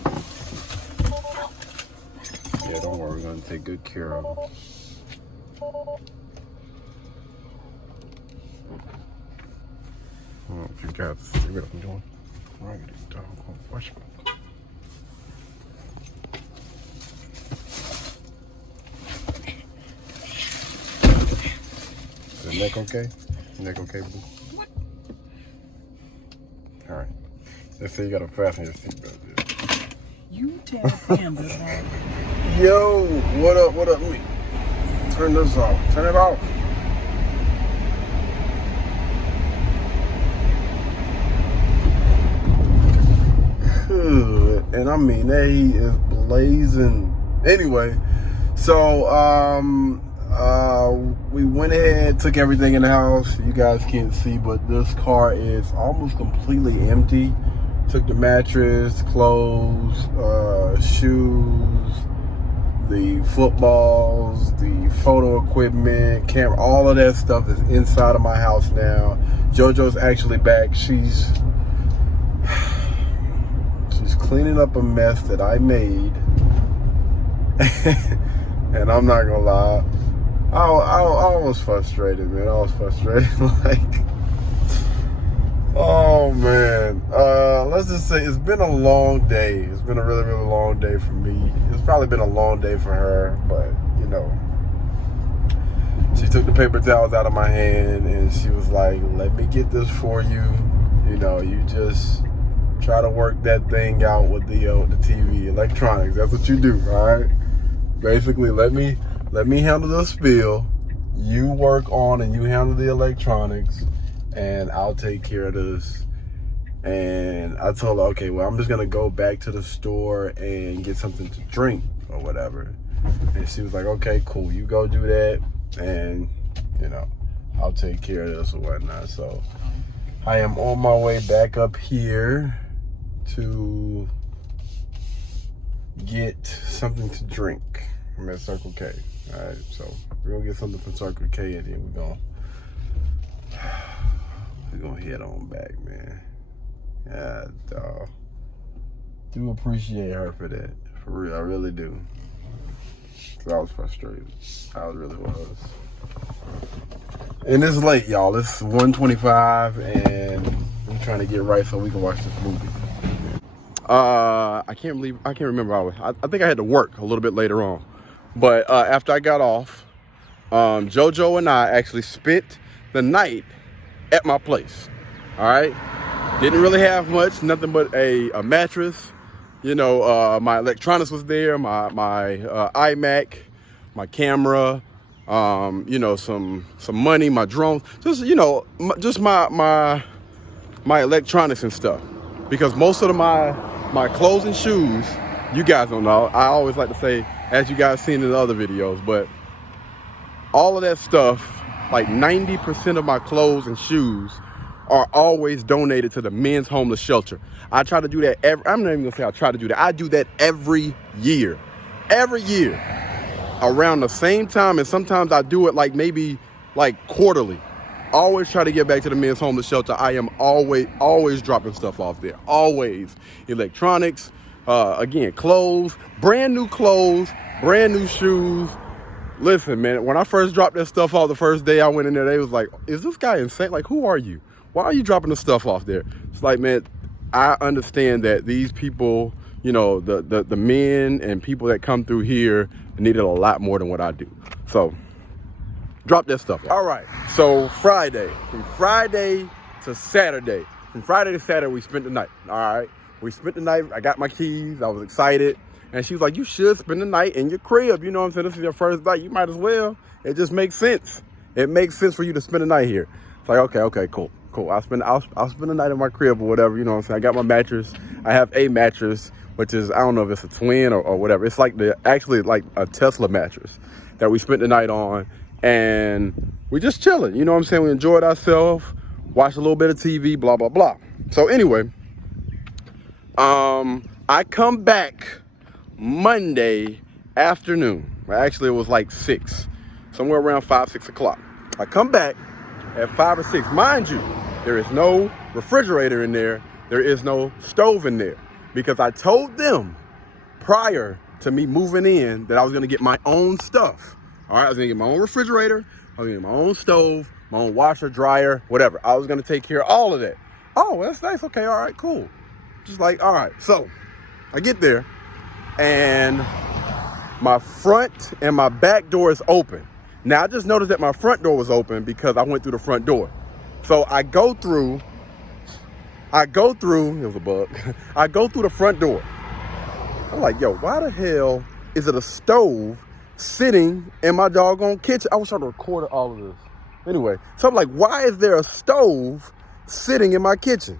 Yeah, don't worry, we're gonna take good care of them. Oh, if you guys see what I'm doing, raggedy dog, watch me. Is the neck okay? Neck okay, boo? All right. Let's say you gotta fasten your seatbelt. You tell him, but Yo, what up? What up? Let me turn this off. Turn it off. Good. And I mean, that heat is blazing. Anyway, so we went ahead, took everything in the house. You guys can't see, but this car is almost completely empty. Took the mattress, clothes, shoes, the footballs, the photo equipment, camera, all of that stuff is inside of my house now. JoJo's actually back. She's cleaning up a mess that I made. And I'm not gonna lie, I was frustrated, man. I was frustrated. Like, oh man, let's just say it's been a long day. It's been a really, really long day for me. It's probably been a long day for her, but you know, she took the paper towels out of my hand and she was like, let me get this for you. You know, you just try to work that thing out with the TV, electronics. That's what you do, all right? Basically, let me handle the spill. You work on and you handle the electronics, and I'll take care of this. And I told her, okay, well, I'm just gonna go back to the store and get something to drink or whatever. And she was like, okay, cool, you go do that, and you know, I'll take care of this or whatnot. So I am on my way back up here to get something to drink. I'm at Circle K. All right, so we're gonna get something from Circle K, and then we're gonna head on back, man. Yeah, dog. Do appreciate her for that, for real. I really do. Cause I was frustrated. I really was. And it's late, y'all. It's 1:25, and I'm trying to get right so we can watch this movie. I can't remember. I think I had to work a little bit later on. But after I got off, JoJo and I actually spent the night at my place. All right? Didn't really have much, nothing but a mattress. You know, my electronics was there, my iMac, my camera, you know, some money, my drone, just, you know, just my electronics and stuff. Because most of my clothes and shoes, you guys don't know. I always like to say, as you guys seen in the other videos, but all of that stuff, like 90% of my clothes and shoes are always donated to the men's homeless shelter. I try to do that I'm not even gonna say I try to do that. I do that every year. Every year. Around the same time, and sometimes I do it like maybe like quarterly. Always try to get back to the men's homeless shelter. I am always dropping stuff off there. Always. Electronics, again, clothes, brand new shoes. Listen, man, when I first dropped that stuff off the first day I went in there, they was like, is this guy insane? Like, who are you? Why are you dropping the stuff off there? It's like, man, I understand that these people, you know, the men and people that come through here needed a lot more than what I do. So drop that stuff off. All right, so from Friday to Saturday, we spent the night. All right, we spent the night. I got my keys. I was excited. And she was like, you should spend the night in your crib. You know what I'm saying? This is your first night. You might as well. It just makes sense. It makes sense for you to spend the night here. It's like, okay, cool. I'll spend the night in my crib or whatever. You know what I'm saying? I got my mattress. I have a mattress, which is, I don't know if it's a twin or whatever. It's like actually like a Tesla mattress that we spent the night on. And we just chilling. You know what I'm saying? We enjoyed ourselves, watched a little bit of TV, blah, blah, blah. So anyway, I come back Monday afternoon. Actually, it was like 6, somewhere around 5, 6 o'clock. I come back at 5 or 6. Mind you, there is no refrigerator in there. There is no stove in there because I told them prior to me moving in that I was going to get my own stuff. All right, I was going to get my own refrigerator. I was going to get my own stove, my own washer, dryer, whatever. I was going to take care of all of that. Oh, that's nice. Okay, all right, cool. Just like, all right. So I get there. And my front and my back door is open. Now, I just noticed that my front door was open because I went through the front door. So I go through, it was a bug. I go through the front door. I'm like, yo, why the hell is it a stove sitting in my doggone kitchen? I was trying to record all of this. Anyway, so I'm like, why is there a stove sitting in my kitchen?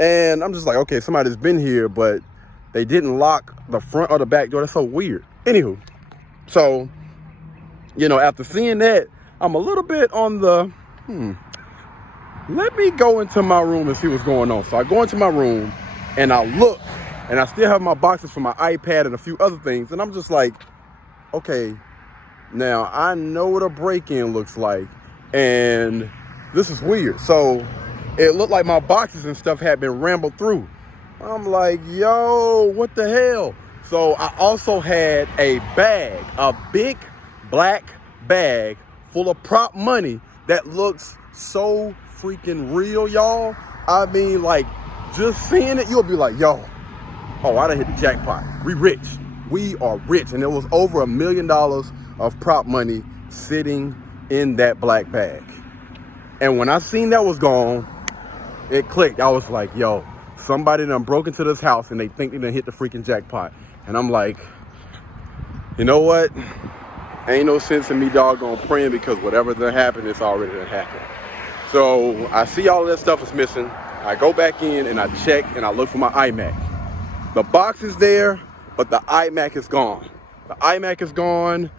And I'm just like, okay, somebody's been here, but they didn't lock the front or the back door. That's so weird. Anywho, so, you know, after seeing that, I'm a little bit on the, let me go into my room and see what's going on. So I go into my room and I look and I still have my boxes for my iPad and a few other things. And I'm just like, okay, now I know what a break-in looks like. And this is weird. So it looked like my boxes and stuff had been rambled through. I'm like, yo, what the hell? So I also had a bag, a big black bag full of prop money that looks so freaking real, y'all. I mean, like, just seeing it, you'll be like, yo, oh, I done hit the jackpot. We rich. We are rich. And it was over $1 million of prop money sitting in that black bag. And when I seen that was gone, it clicked. I was like, yo, somebody done broke into this house and they think they done hit the freaking jackpot. And I'm like, you know what? Ain't no sense in me doggone praying because whatever done happened, it's already done happened. So I see all of that stuff is missing. I go back in and I check and I look for my iMac. The box is there, but the iMac is gone. The iMac is gone,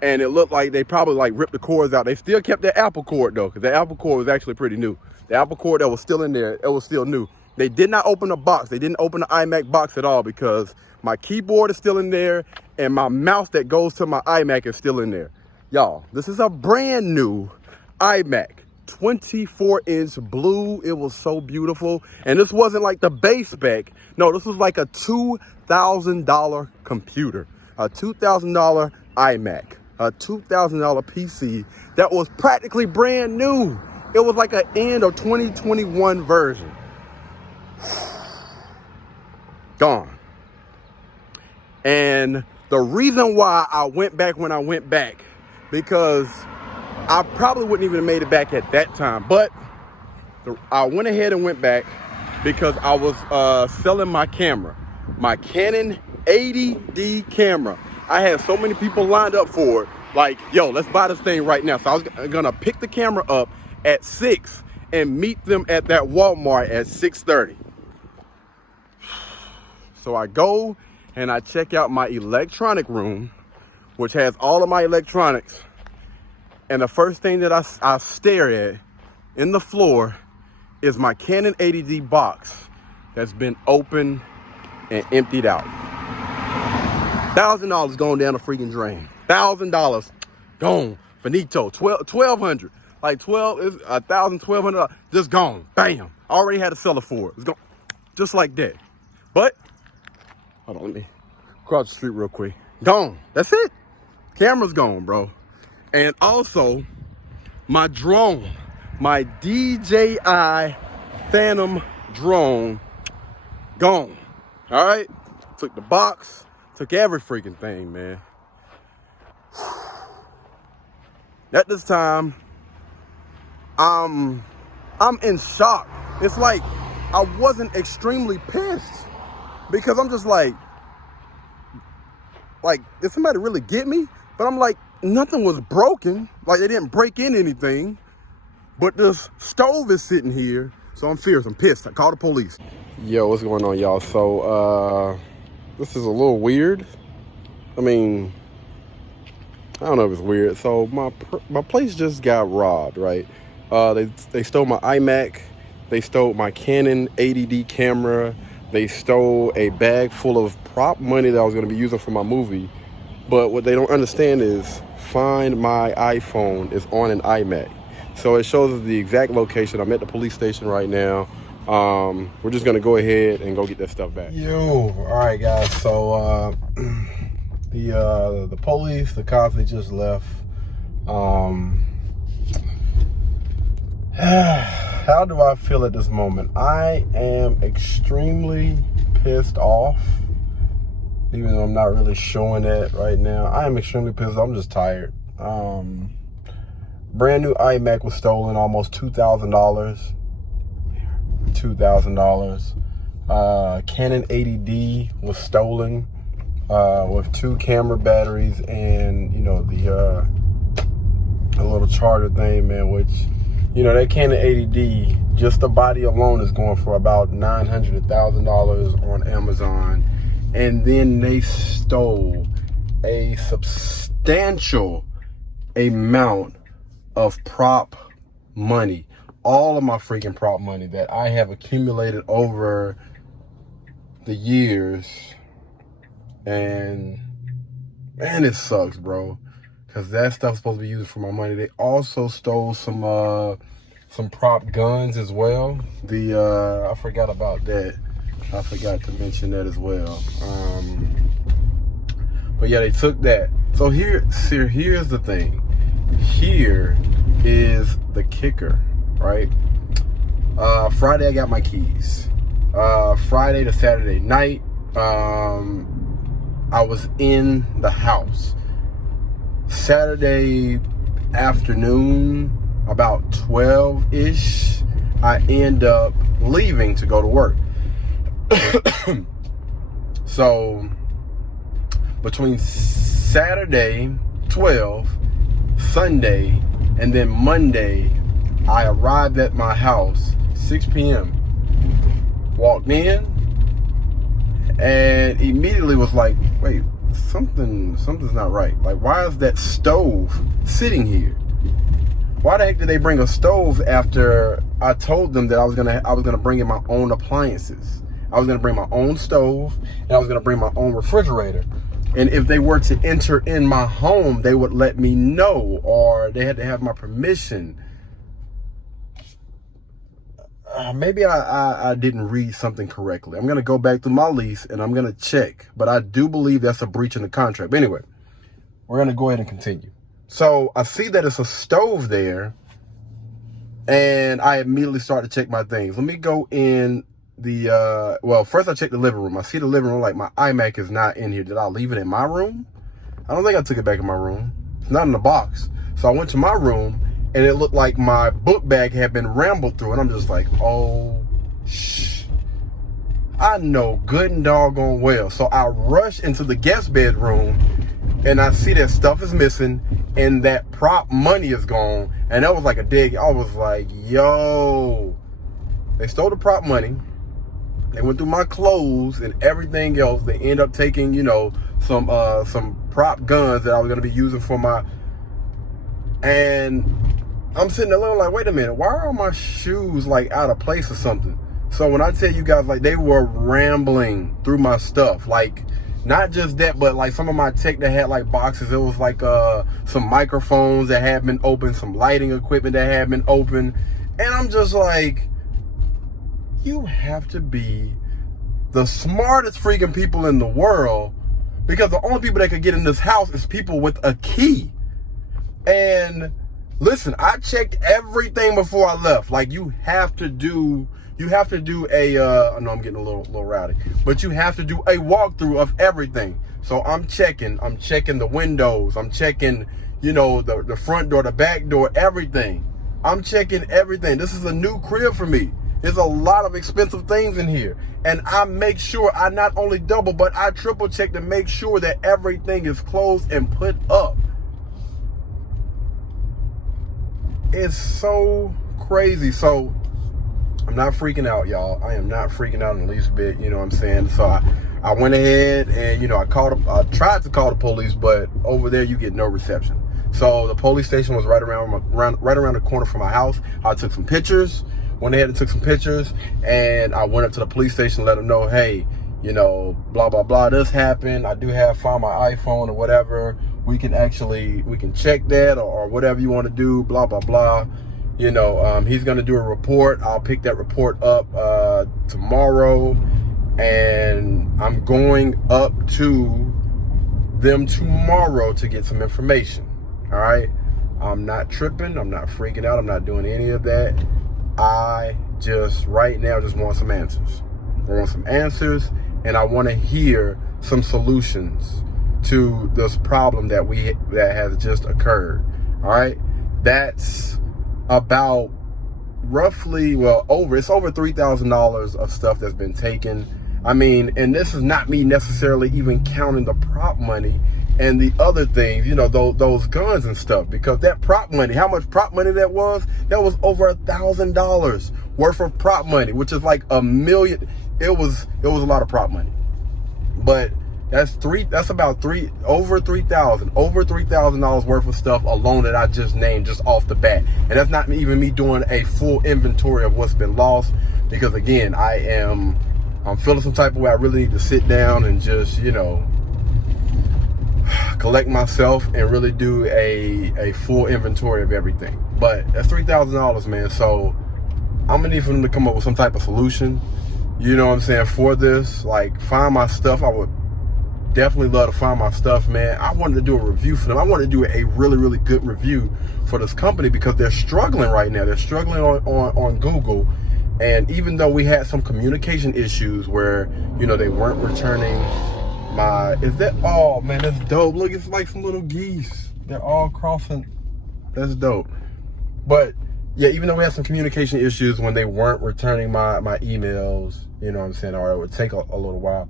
and it looked like they probably like ripped the cords out. They still kept that Apple cord though, because the Apple cord was actually pretty new. The Apple cord that was still in there, it was still new. They did not open the box. They didn't open the iMac box at all because my keyboard is still in there and my mouse that goes to my iMac is still in there. Y'all, this is a brand new iMac, 24-inch blue. It was so beautiful. And this wasn't like the base spec. No, this was like a $2,000 computer, a $2,000 iMac, a $2,000 PC that was practically brand new. It was like an end of 2021 version. Gone. And the reason why I went back when I went back, because I probably wouldn't even have made it back at that time, but I went ahead and went back because I was selling my camera, my Canon 80D camera. I had so many people lined up for it, like, yo, let's buy this thing right now. So I was gonna pick the camera up at 6 and meet them at that Walmart at 6:30. So I go and I check out my electronic room, which has all of my electronics. And the first thing that I stare at in the floor is my Canon 80D box that's been opened and emptied out. $1,000 going down the freaking drain. $1,000 gone. Finito. 1,200. Like 12 is $1,200. Just gone. Bam. I already had a seller for it. It's gone. Just like that. But hold on, let me cross the street real quick. Gone. That's it. Camera's gone, bro. And also my drone, my DJI Phantom drone, gone. All right. Took the box. Took every freaking thing, man. At this time, I'm in shock. It's like I wasn't extremely pissed because I'm just like, did somebody really get me? But I'm like, nothing was broken. Like they didn't break in anything. But this stove is sitting here, so I'm fierce. I'm pissed. I called the police. Yo, what's going on, y'all? So, this is a little weird. I mean, I don't know if it's weird. So my place just got robbed, right? They stole my iMac. They stole my Canon 80D camera. They stole a bag full of prop money that I was going to be using for my movie. But what they don't understand is Find My iPhone is on an iMac. So it shows us the exact location. I'm at the police station right now. We're just going to go ahead and go get that stuff back. Yo, all right, guys. So the police, the cops, they just left. How do I feel at this moment? I am extremely pissed off, even though I'm not really showing that right now. I am extremely pissed. I'm just tired. Brand new iMac was stolen, almost $2,000. $2,000. Canon 80D was stolen with 2 camera batteries and, you know, the little charger thing, man, which, you know, that Canon 80D, just the body alone is going for about $900 to $1,000 on Amazon. And then they stole a substantial amount of prop money. All of my freaking prop money that I have accumulated over the years. And man, it sucks, bro, because that stuff's supposed to be used for my money. They also stole some prop guns as well. I forgot about that. I forgot to mention that as well. But yeah, they took that. So here's the thing. Here is the kicker, right? Friday I got my keys. Friday to Saturday night, I was in the house. Saturday afternoon, about 12-ish, I end up leaving to go to work. So between Saturday 12, Sunday, and then Monday, I arrived at my house 6 p.m. Walked in and immediately was like, wait, something's not right. Like, why is that stove sitting here? Why the heck did they bring a stove after I told them that I was gonna bring in my own appliances? I was gonna bring my own stove and I was gonna bring my own refrigerator. And if they were to enter in my home, they would let me know, or they had to have my permission. Maybe I didn't read something correctly. I'm going to go back through my lease and I'm going to check. But I do believe that's a breach in the contract. But anyway, we're going to go ahead and continue. So I see that it's a stove there. And I immediately start to check my things. Let me go in the, well, first I check the living room. I see the living room, like my iMac is not in here. Did I leave it in my room? I don't think I took it back in my room. It's not in the box. So I went to my room and it looked like my book bag had been rambled through. And I'm just like, oh, shh. I know good and doggone well. So I rush into the guest bedroom and I see that stuff is missing and that prop money is gone. And that was like a dig. I was like, yo, they stole the prop money. They went through my clothes and everything else. They end up taking, you know, some prop guns that I was going to be using for my, and I'm sitting there looking like, wait a minute, why are my shoes like out of place or something? So when I tell you guys, like, they were rambling through my stuff, like, not just that, but like some of my tech that had like boxes, it was like some microphones that had been open, some lighting equipment that had been open. And I'm just like, you have to be the smartest freaking people in the world, because the only people that could get in this house is people with a key. And listen, I checked everything before I left. Like, you have to do a I know I'm getting a little rowdy, but you have to do a walkthrough of everything. So I'm checking the windows, I'm checking, you know, the front door, the back door, everything. I'm checking everything. This is a new crib for me. There's a lot of expensive things in here, and I make sure I not only double, but I triple check to make sure that everything is closed and put up. It's so crazy. So I'm not freaking out, y'all. I am not freaking out in the least bit, you know what I'm saying? So I went ahead and, you know, I tried to call the police, but over there you get no reception. So the police station was right around the corner from my house. I took some pictures, went ahead and took some pictures, and I went up to the police station, let them know, hey, you know, blah, blah, blah, this happened. I do have Find My iPhone or whatever. We can check that or whatever you want to do, blah, blah, blah. You know, he's going to do a report. I'll pick that report up tomorrow, and I'm going up to them tomorrow to get some information. All right. I'm not tripping. I'm not freaking out. I'm not doing any of that. I just right now just want some answers. I want some answers, and I want to hear some solutions to this problem that has just occurred. All right. That's about roughly, it's over $3,000 of stuff that's been taken. I mean, and this is not me necessarily even counting the prop money and the other things, you know, those guns and stuff, because that prop money, how much prop money that was over $1,000 worth of prop money, which is like $1 million. It was a lot of prop money, but that's about over $3,000 worth of stuff alone that I just named just off the bat. And that's not even me doing a full inventory of what's been lost, because again, I'm feeling some type of way. I really need to sit down and just, you know, collect myself and really do a full inventory of everything. But that's $3,000, man. So I'm gonna need for them to come up with some type of solution, you know what I'm saying, for this. Like, find my stuff. I would definitely love to find my stuff, man. I wanted to do a review for them. I wanted to do a really, really good review for this company, because they're struggling right now. They're struggling on Google. And even though we had some communication issues where, you know, they weren't returning oh man, that's dope. Look, it's like some little geese. They're all crossing. That's dope. But yeah, even though we had some communication issues when they weren't returning my emails, you know what I'm saying, or it would take a little while,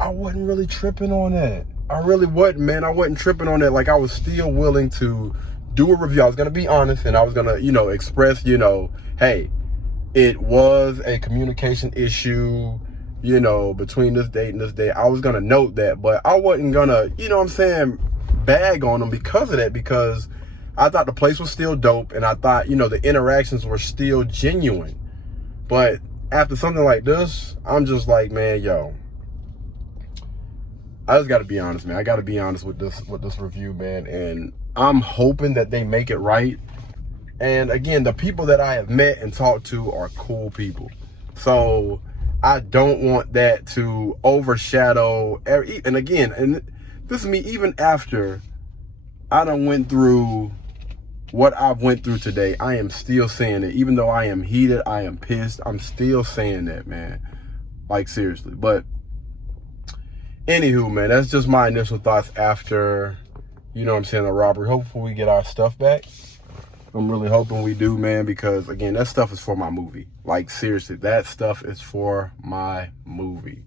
I wasn't really tripping on that. I really wasn't, man. I wasn't tripping on that. Like, I was still willing to do a review. I was going to be honest, and I was going to, you know, express, you know, hey, it was a communication issue, you know, between this date and this date. I was going to note that, but I wasn't going to, you know what I'm saying, bag on them because of that, because I thought the place was still dope, and I thought, you know, the interactions were still genuine. But after something like this, I'm just like, man, yo, I just got to be honest, man. I got to be honest with this review, man. And I'm hoping that they make it right. And again, the people that I have met and talked to are cool people. So I don't want that to overshadow. And again, and this is me even after I done went through what I've went through today. I am still saying it. Even though I am heated, I am pissed, I'm still saying that, man. Like, seriously. But anywho, man, that's just my initial thoughts after, you know what I'm saying, the robbery. Hopefully we get our stuff back. I'm really hoping we do, man, because again, that stuff is for my movie. Like, seriously, that stuff is for my movie.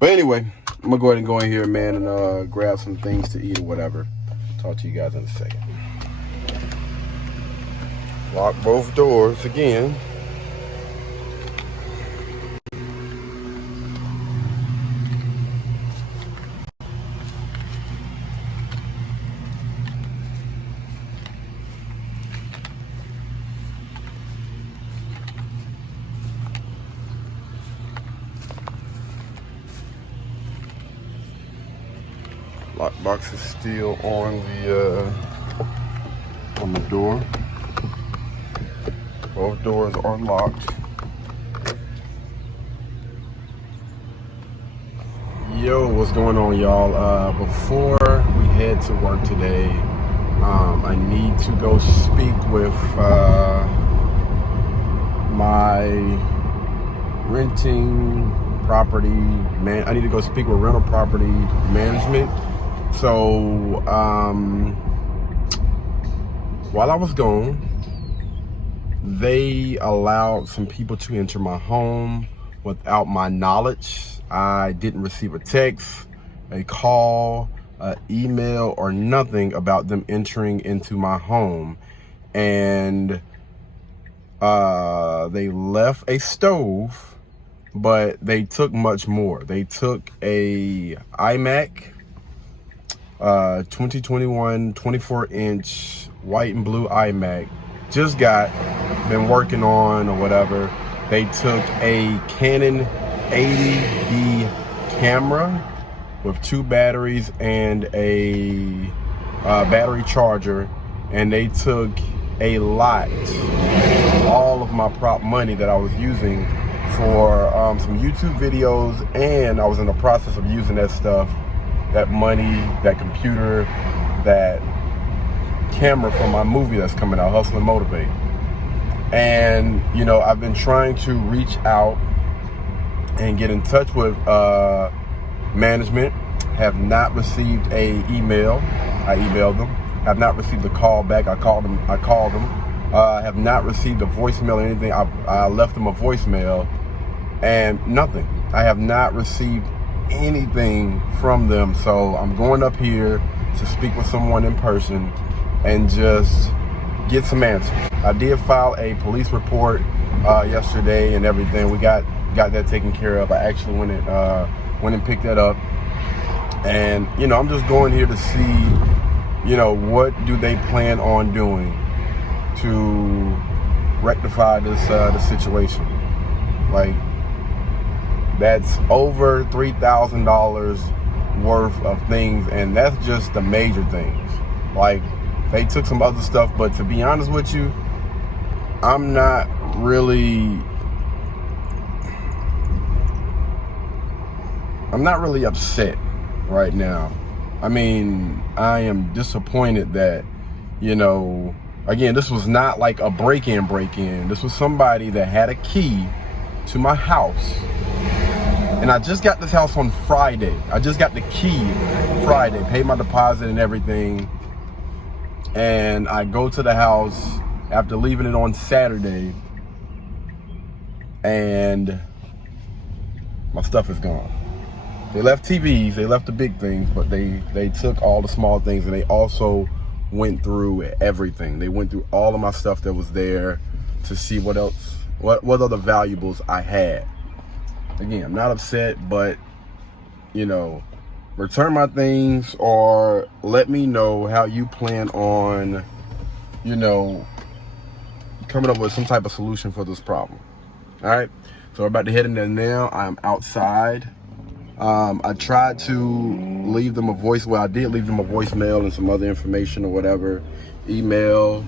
But anyway, I'm gonna go ahead and go in here, man, and grab some things to eat or whatever. Talk to you guys in a second. Lock both doors again. Lockbox is still on the door. Both doors are locked. Yo, what's going on, y'all? Before we head to work today, I need to go speak with my renting property man. I need to go speak with rental property management. So while I was gone, they allowed some people to enter my home without my knowledge. I didn't receive a text, a call, an email, or nothing about them entering into my home. And they left a stove, but they took much more. They took a iMac 2021 24-inch white and blue iMac, just been working on or whatever. They took a Canon 80D camera with 2 batteries and a battery charger, and they took a lot, all of my prop money that I was using for some YouTube videos, and I was in the process of using that stuff, that money, that computer, that camera for my movie that's coming out, Hustle and Motivate. And you know, I've been trying to reach out and get in touch with management. Have not received a email. I emailed them. Have not received a call back. I called them. Have not received a voicemail or anything. I left them a voicemail and nothing. I have not received anything from them. So I'm going up here to speak with someone in person and just get some answers. I did file a police report yesterday and everything. We got that taken care of. I actually went and picked that up. And you know, I'm just going here to see, you know, what do they plan on doing to rectify this situation. Like, that's over $3,000 worth of things, and that's just the major things. Like, they took some other stuff, but to be honest with you, I'm not really upset right now. I mean, I am disappointed that, you know, again, this was not like a break-in. This was somebody that had a key to my house. And I just got this house on Friday. I just got the key Friday, paid my deposit and everything. And I go to the house after leaving it on Saturday, and my stuff is gone. They left TVs, they left the big things, but they took all the small things, and they also went through everything. They went through all of my stuff that was there to see what other valuables I had. Again, I'm not upset, but, you know, return my things or let me know how you plan on, you know, coming up with some type of solution for this problem. All right, so we're about to head in there now. I'm outside. I tried to leave them a voicemail. I did leave them a voicemail and some other information or whatever, email.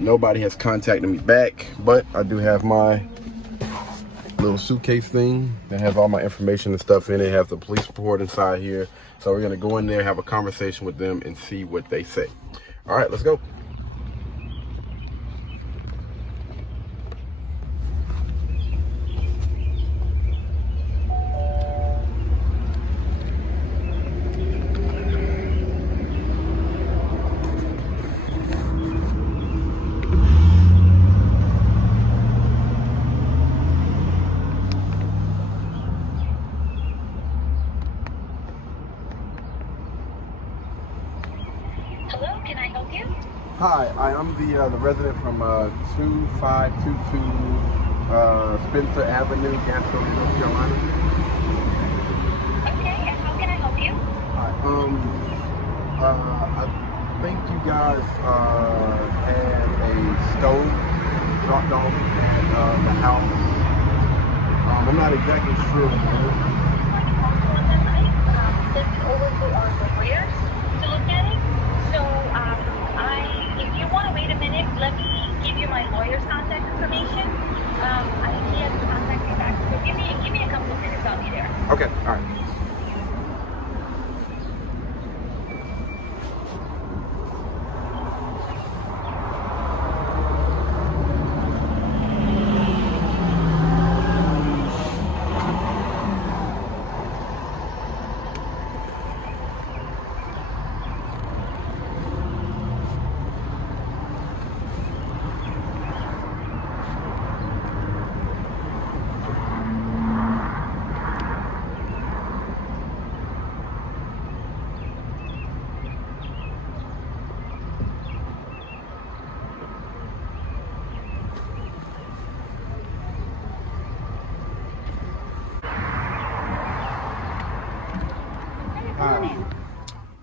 Nobody has contacted me back, but I do have my little suitcase thing that has all my information and stuff in it. It has the police report inside here. So we're gonna go in there, have a conversation with them, and see what they say. All right, let's go. Hello, can I help you? Hi, I am the resident from 2522 Spencer Avenue, Gaston, North Carolina. Okay, and how can I help you? Hi, I think you guys had a stove dropped off at the house. I'm not exactly sure. send it over to our lawyers to look at it. So if you want to wait a minute, let me give you my lawyer's contact information. He has to contact me back. So give me a couple of minutes. I'll be there. Okay, all right.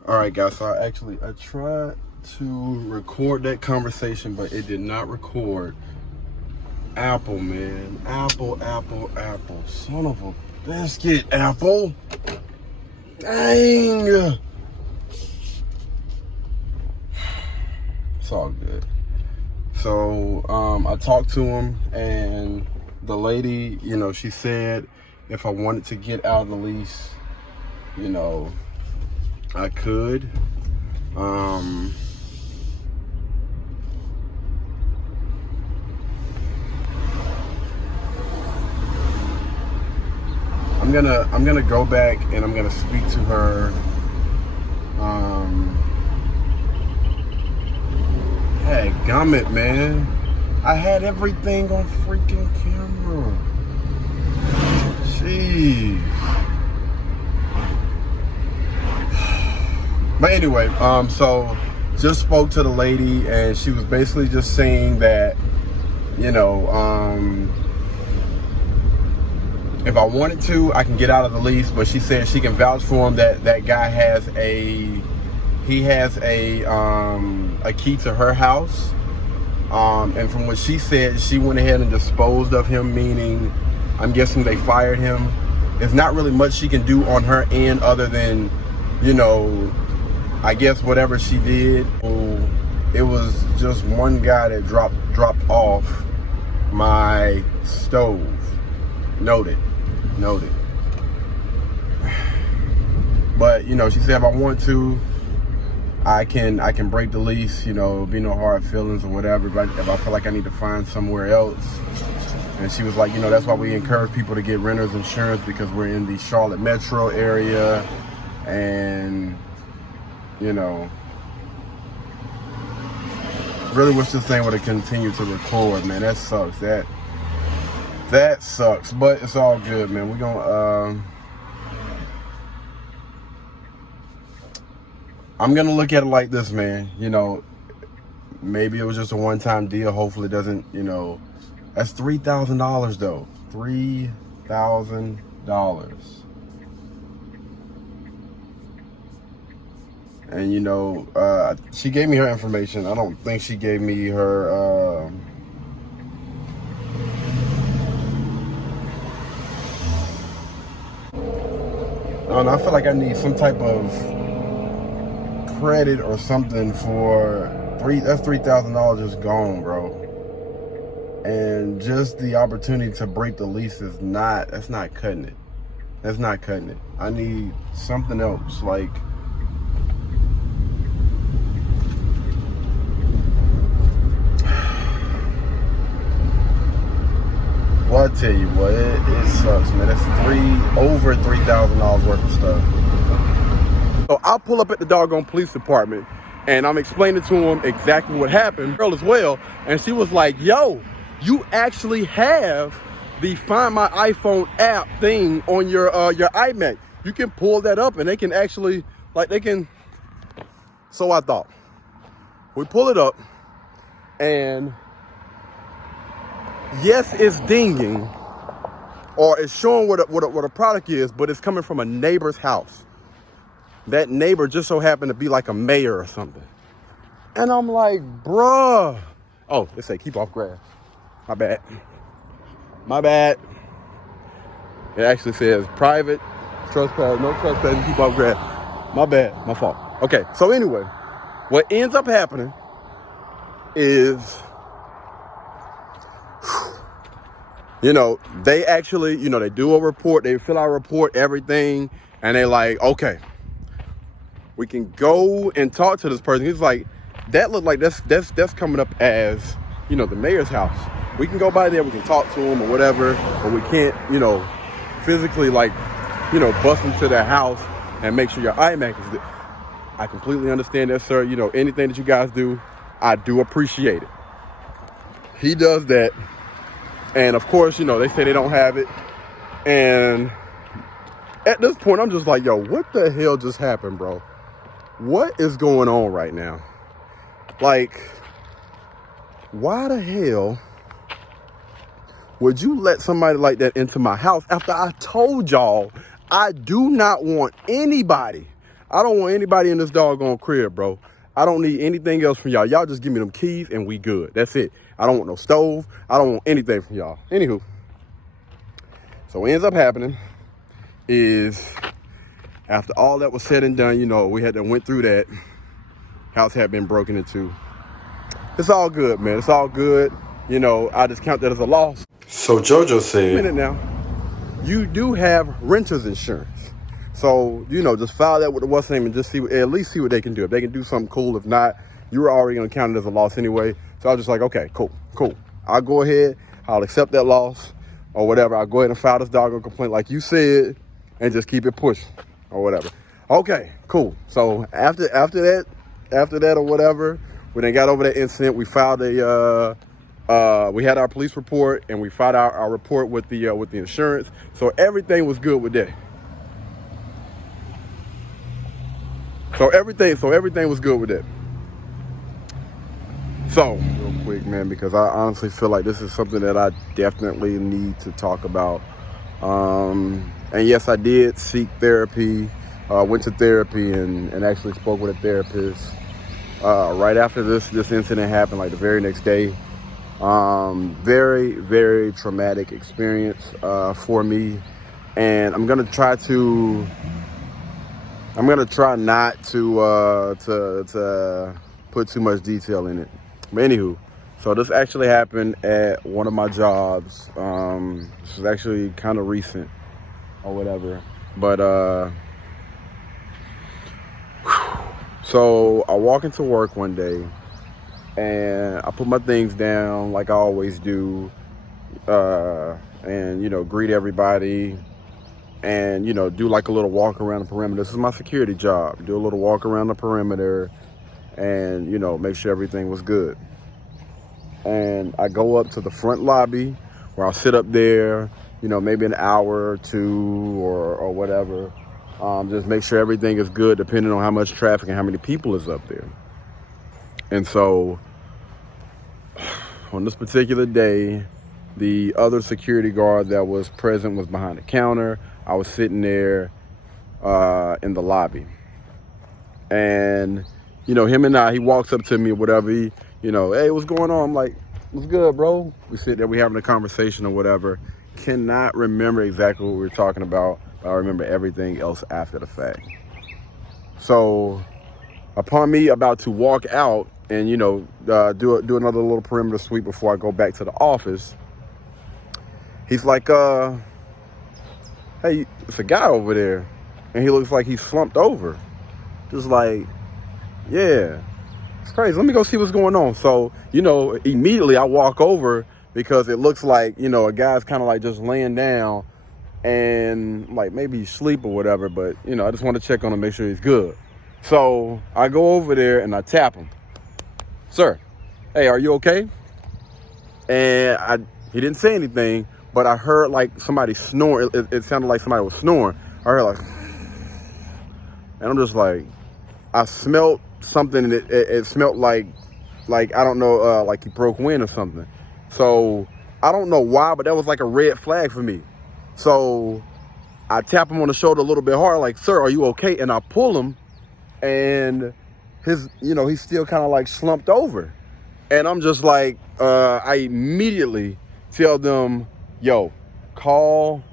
All right, guys, so I tried to record that conversation, but it did not record. Apple, man. Apple. Son of a biscuit, Apple. Dang. It's all good. So, I talked to him, and the lady, you know, she said if I wanted to get out of the lease, you know, I could. I'm gonna go back and I'm gonna speak to her. Hey, gummit, man. I had everything on freaking camera. Jeez. But anyway, so just spoke to the lady, and she was basically just saying that, you know, if I wanted to, I can get out of the lease, but she said she can vouch for him that that guy has a key to her house. And from what she said, she went ahead and disposed of him, meaning I'm guessing they fired him. There's not really much she can do on her end other than, you know, I guess whatever she did. It was just one guy that dropped off my stove. Noted. But, you know, she said if I want to, I can break the lease, you know, be no hard feelings or whatever, but if I feel like I need to find somewhere else. And she was like, you know, that's why we encourage people to get renter's insurance, because we're in the Charlotte metro area, and, you know, really wish this thing would have continued to record, man. That sucks. That sucks, but it's all good, man. We're gonna I'm gonna look at it like this, man. You know, maybe it was just a one-time deal. Hopefully it doesn't, you know, that's $3,000 though. $3,000. And you know, she gave me her information. I don't think she gave me her I don't know, I feel like I need some type of credit or something for that's $3,000 just gone, bro. And just the opportunity to break the lease is that's not cutting it. That's not cutting it. I need something else, like, well, I tell you what, it sucks, man. That's over $3,000 worth of stuff. So I'll pull up at the doggone police department, and I'm explaining to him exactly what happened. Girl as well, and she was like, "Yo, you actually have the Find My iPhone app thing on your iMac. You can pull that up, and they can actually, like, they can." So I thought, we pull it up, and yes, it's dinging, or it's showing what a product is, but it's coming from a neighbor's house. That neighbor just so happened to be like a mayor or something. And I'm like, bruh. Oh, it say keep off grass. My bad. It actually says private Trespass, no trespassing, keep off grass. My bad, my fault. Okay, so anyway, what ends up happening is, they actually, they do a report, they fill out a report, everything, and they like, okay, we can go and talk to this person. He's like, that looked like that's coming up as, the mayor's house. We can go by there, we can talk to him or whatever, but we can't, physically bust into their house and make sure your iMac is there. I completely understand that, sir. Anything that you guys do, I do appreciate it. He does that. And of course, they say they don't have it. And at this point, I'm just like, yo, what the hell just happened, bro? What is going on right now? Like, why the hell would you let somebody like that into my house after I told y'all I do not want anybody. I don't want anybody in this doggone crib, bro. I don't need anything else from y'all. Y'all just give me them keys and we good. That's it. I don't want no stove. I don't want anything from y'all. Anywho, so what ends up happening is after all that was said and done, we had to went through that. House had been broken into. It's all good, man. It's all good. I just count that as a loss. So JoJo said, wait a minute now, you do have renter's insurance. So, just file that with the what's name and just at least see what they can do. If they can do something cool, if not, you were already going to count it as a loss anyway. So I was just like, okay, cool. I'll go ahead. I'll accept that loss or whatever. I'll go ahead and file this doggone complaint like you said and just keep it pushing or whatever. Okay, cool. So after that or whatever, we then got over that incident. We filed we had our police report and we filed our report with the insurance. So everything was good with that. So everything was good with that. So real quick, man, because I honestly feel like this is something that I definitely need to talk about. And yes, I did seek therapy, went to therapy and actually spoke with a therapist right after this incident happened, like the very next day. Very, very traumatic experience for me, and I'm gonna try not to put too much detail in it. But anywho, so this actually happened at one of my jobs. This is actually kind of recent or whatever. But so I walk into work one day and I put my things down like I always do, and greet everybody. And, do like a little walk around the perimeter. This is my security job. Do a little walk around the perimeter and, make sure everything was good. And I go up to the front lobby where I'll sit up there, maybe an hour or two or whatever. Just make sure everything is good depending on how much traffic and how many people is up there. And so on this particular day, the other security guard that was present was behind the counter. I was sitting there in the lobby. And, him and he walks up to me or whatever. Hey, what's going on? I'm like, what's good, bro? We sit there, we having a conversation or whatever. Cannot remember exactly what we were talking about. But I remember everything else after the fact. So upon me about to walk out and, do another little perimeter sweep before I go back to the office, he's like, hey, it's a guy over there. And he looks like he's slumped over. Just like, yeah, it's crazy. Let me go see what's going on. So, immediately I walk over because it looks like, a guy's kind of like just laying down and like maybe he's asleep or whatever. But, I just want to check on him, make sure he's good. So I go over there and I tap him. Sir, hey, are you okay? And he didn't say anything, but I heard like somebody snore. It sounded like somebody was snoring. I heard like, and I'm just like, I smelled something. And it smelled like I don't know, like he broke wind or something. So I don't know why, but that was like a red flag for me. So I tap him on the shoulder a little bit hard, like, sir, are you okay? And I pull him, and he's still kind of like slumped over. And I'm just like, I immediately tell them, yo, call,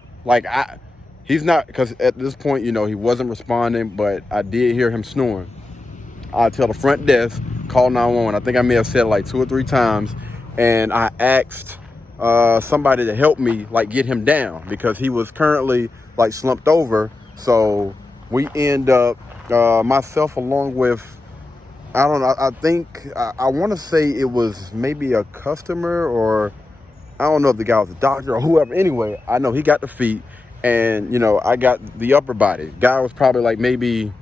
he's not, because at this point, you know, he wasn't responding, but I did hear him snoring. I tell the front desk, call 911. I think I may have said it like 2 or 3 times, and I asked somebody to help me like get him down because he was currently like slumped over. So we end up, myself along with, I don't know, I think I want to say it was maybe a customer, or I don't know if the guy was a doctor or whoever. Anyway, I know he got the feet, and you know, I got the upper body. Guy was probably like like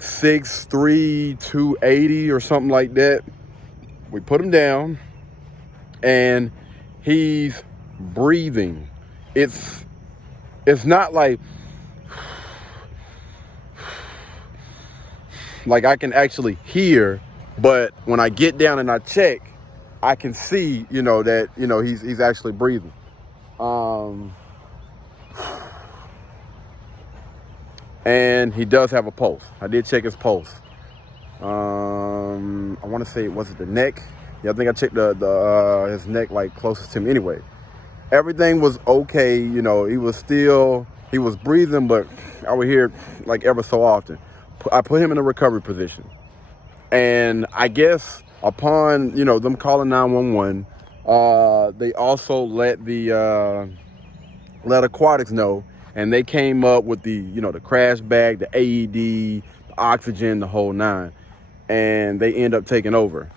6'3", 280 or something like that. We put him down, and he's breathing. It's not like I can actually hear, but when I get down and I check, I can see, you know, that, you know, he's actually breathing. And he does have a pulse. I did check his pulse. I want to say, was it the neck? Yeah, I think I checked his neck like closest to him. Anyway, everything was okay. You know, he was breathing, but I would hear like ever so often. I put him in a recovery position, and I guess upon, you know, them calling 911, they also let aquatics know, and they came up with the, you know, the crash bag, the AED, the oxygen, the whole 9, and they end up taking over.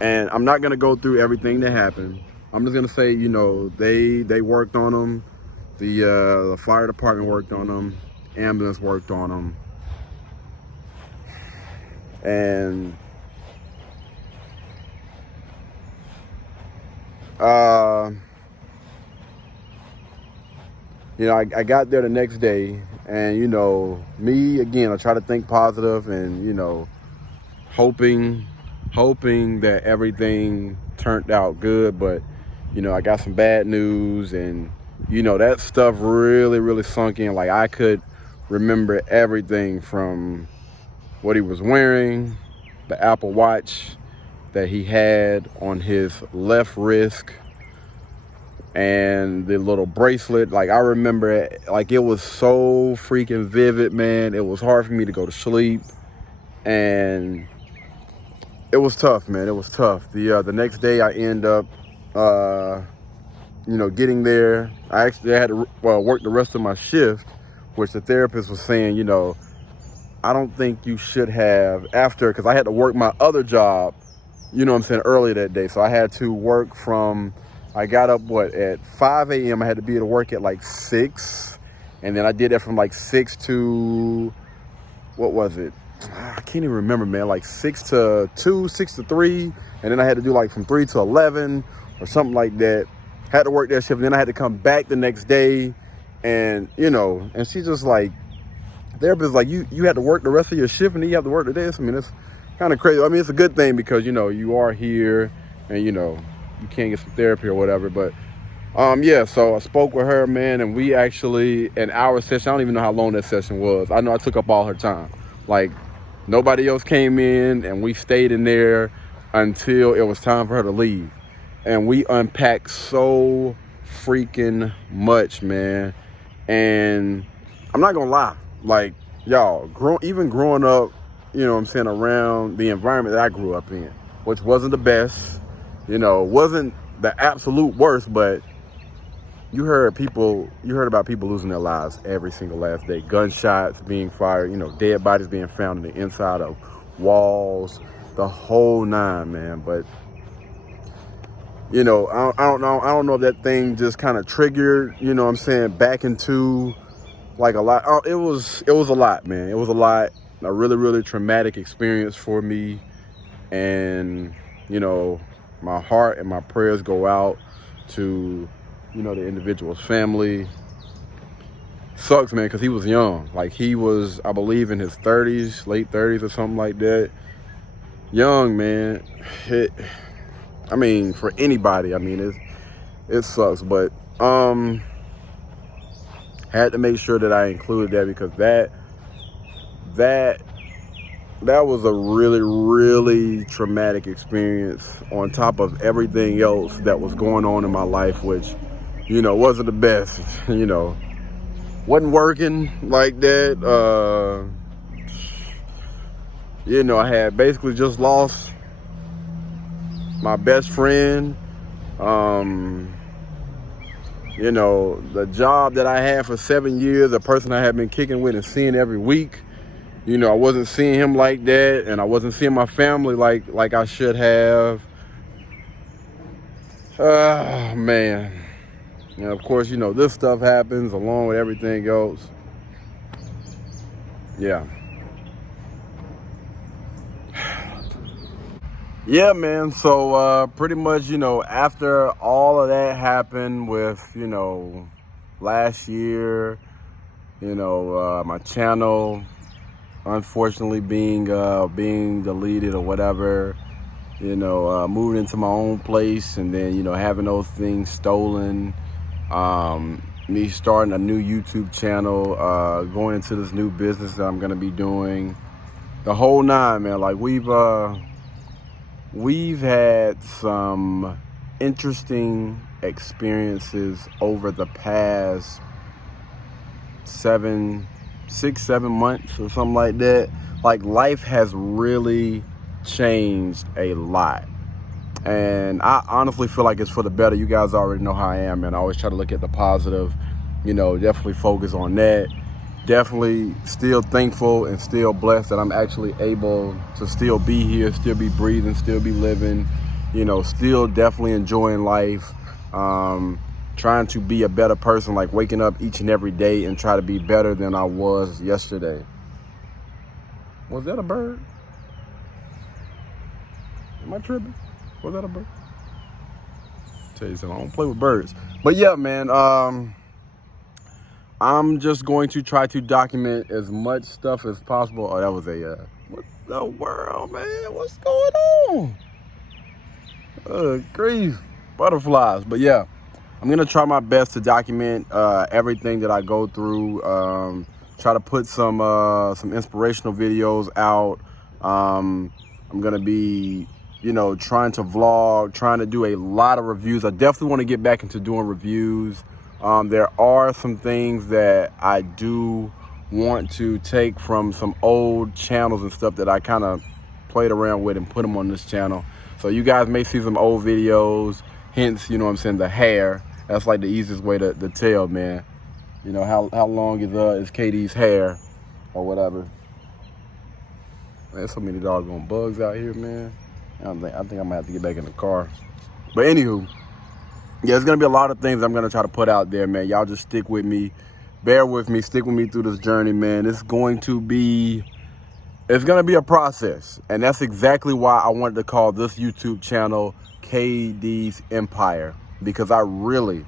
And I'm not gonna go through everything that happened. I'm just gonna say, you know, they worked on him. The fire department worked on him. Ambulance worked on him. And you know, I got there the next day, and you know, me again, I try to think positive, and you know, hoping that everything turned out good. But you know, I got some bad news, and you know, that stuff really sunk in. Like, I could remember everything from what he was wearing, the Apple Watch that he had on his left wrist, and the little bracelet. Like, I remember it, like it was so freaking vivid, man. It was hard for me to go to sleep, and it was tough, man. It was tough. The next day I end up, you know, getting there. I actually had to work the rest of my shift, which the therapist was saying, you know, I don't think you should have, after, because I had to work my other job, you know what I'm saying, earlier that day. So I had to work from, I got up, at 5 a.m. I had to be at work at like 6. And then I did that from like 6 to, what was it? I can't even remember, man. Like 6 to 2, 6 to 3. And then I had to do like from 3 to 11 or something like that. Had to work that shift. And then I had to come back the next day. And, you know, and she's just like, therapist, like, you had to work the rest of your shift and then you have to work today. I mean, it's kind of crazy. I mean, it's a good thing because, you know, you are here and, you know, you can't get some therapy or whatever. But yeah, so I spoke with her, man, and we actually, an hour session, I don't even know how long that session was. I know I took up all her time. Like, nobody else came in, and we stayed in there until it was time for her to leave. And we unpacked so freaking much, man. And I'm not gonna lie, like, y'all, even growing up, you know what I'm saying, around the environment that I grew up in, which wasn't the best, you know, wasn't the absolute worst, but you heard about people losing their lives every single last day. Gunshots being fired, you know, dead bodies being found in the inside of walls, the whole 9, man. But, you know, I don't know if that thing just kind of triggered, you know what I'm saying, back into like a lot. It was a lot, man. It was a lot. A really traumatic experience for me. And, you know, my heart and my prayers go out to, you know, the individual's family. Sucks, man, because he was young. Like, he was, I believe, in his 30s, late 30s or something like that. Young, man. I mean, for anybody, I mean, it sucks. But had to make sure that I included that, because that was a really traumatic experience on top of everything else that was going on in my life, which, you know, wasn't the best, you know. wasn't working like that. You know, I had basically just lost my best friend. You know, the job that I had for 7 years, the person I had been kicking with and seeing every week, you know, I wasn't seeing him like that, and I wasn't seeing my family like I should have. Man. And of course, you know, this stuff happens along with everything else. Yeah. Yeah, man. So pretty much, you know, after all of that happened with, you know, last year, you know, my channel unfortunately being deleted or whatever, you know, moving into my own place, and then, you know, having those things stolen, me starting a new YouTube channel, going into this new business that I'm gonna be doing, the whole nine, man. Like we've had some interesting experiences over the past 6-7 months or something like that. Like, life has really changed a lot, and I honestly feel like it's for the better. You guys already know how I am, and I always try to look at the positive, you know, definitely focus on that. Definitely still thankful and still blessed that I'm actually able to still be here, still be breathing, still be living, you know, still definitely enjoying life, trying to be a better person, like waking up each and every day and try to be better than I was yesterday. Was that a bird? Am I tripping? Was that a bird? Tell you something, I don't play with birds. But yeah, man, I'm just going to try to document as much stuff as possible. Oh, that was a, what the world, man? What's going on? Grief, butterflies. But yeah, I'm gonna try my best to document everything that I go through. Try to put some inspirational videos out. I'm gonna be, you know, trying to vlog, trying to do a lot of reviews. I definitely want to get back into doing reviews. There are some things that I do want to take from some old channels and stuff that I kind of played around with and put them on this channel. So you guys may see some old videos, hence, you know what I'm saying, the hair. That's like the easiest way to tell, man. You know, how long is KD's hair or whatever. There's so many doggone bugs out here, man. I think I'm gonna have to get back in the car. But anywho, yeah, there's gonna be a lot of things I'm gonna try to put out there, man. Y'all just stick with me, bear with me, stick with me through this journey, man. It's gonna be a process, and that's exactly why I wanted to call this YouTube channel KD's Empire, because I really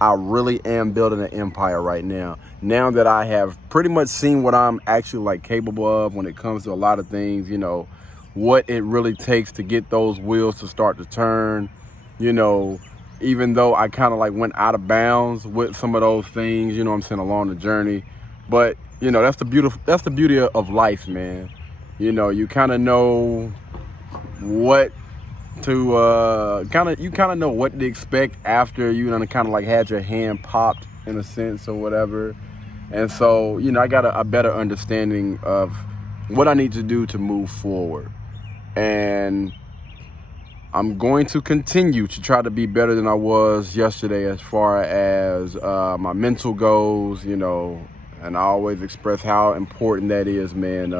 am building an empire right now. Now that I have pretty much seen what I'm actually like capable of when it comes to a lot of things, you know, what it really takes to get those wheels to start to turn, you know. Even though I kind of like went out of bounds with some of those things, you know what I'm saying, along the journey. But, you know, that's the beauty of life, man. You know, you kind of know what to, you kind of know what to expect after you kind of like had your hand popped in a sense or whatever. And so, you know, I got a better understanding of what I need to do to move forward. And I'm going to continue to try to be better than I was yesterday as far as my mental goes, you know, and I always express how important that is, man.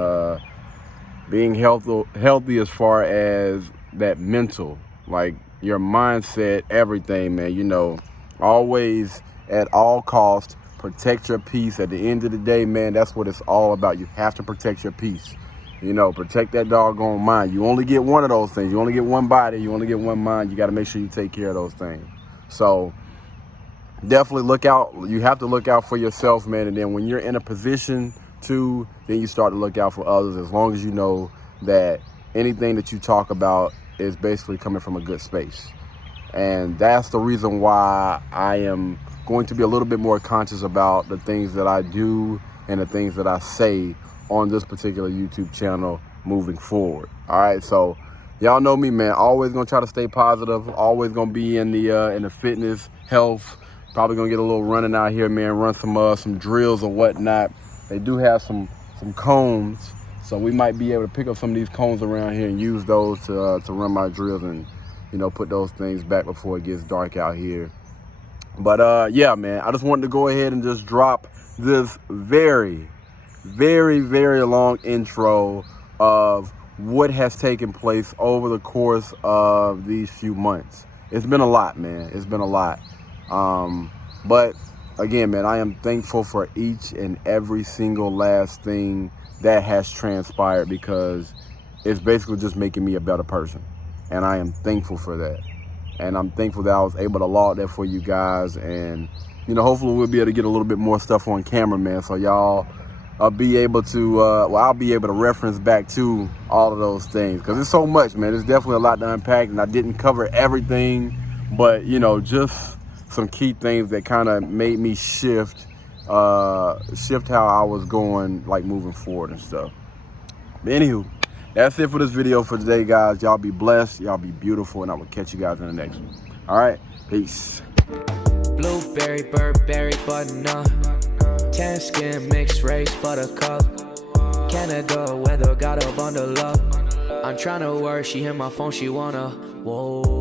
Being healthy as far as that mental, like your mindset, everything, man, you know, always at all costs, protect your peace. At the end of the day, man, that's what it's all about. You have to protect your peace. You know, protect that doggone mind. You only get one of those things. You only get one body. You only get one mind. You got to make sure you take care of those things. So definitely look out. You have to look out for yourself, man. And then when you're in a position to, then you start to look out for others, as long as you know that anything that you talk about is basically coming from a good space. And that's the reason why I am going to be a little bit more conscious about the things that I do and the things that I say on this particular YouTube channel moving forward. All right, so y'all know me, man. Always gonna try to stay positive. Always gonna be in the fitness, health, Probably gonna get a little running out here, man. Run some drills or whatnot. They do have some cones, so we might be able to pick up some of these cones around here and use those to run my drills and, you know, put those things back before it gets dark out here. But yeah, man, I just wanted to go ahead and just drop this very, very, very long intro of what has taken place over the course of these few months. It's been a lot, man. It's been a lot. But again, man, I am thankful for each and every single last thing that has transpired, because it's basically just making me a better person. And I am thankful for that. And I'm thankful that I was able to log that for you guys. And, you know, hopefully we'll be able to get a little bit more stuff on camera, man. So y'all be able to, I'll be able to reference back to all of those things. Because it's so much, man. There's definitely a lot to unpack. And I didn't cover everything. But, you know, just some key things that kind of made me shift how I was going, like, moving forward and stuff. But anywho, that's it for this video for today, guys. Y'all be blessed, y'all be beautiful, and I will catch you guys in the next one. All right, peace. Blueberry, Burberry, button-up, tan skin, mixed race, buttercup, Canada weather, got a bundle up. I'm tryna work, she hit my phone, she wanna, whoa.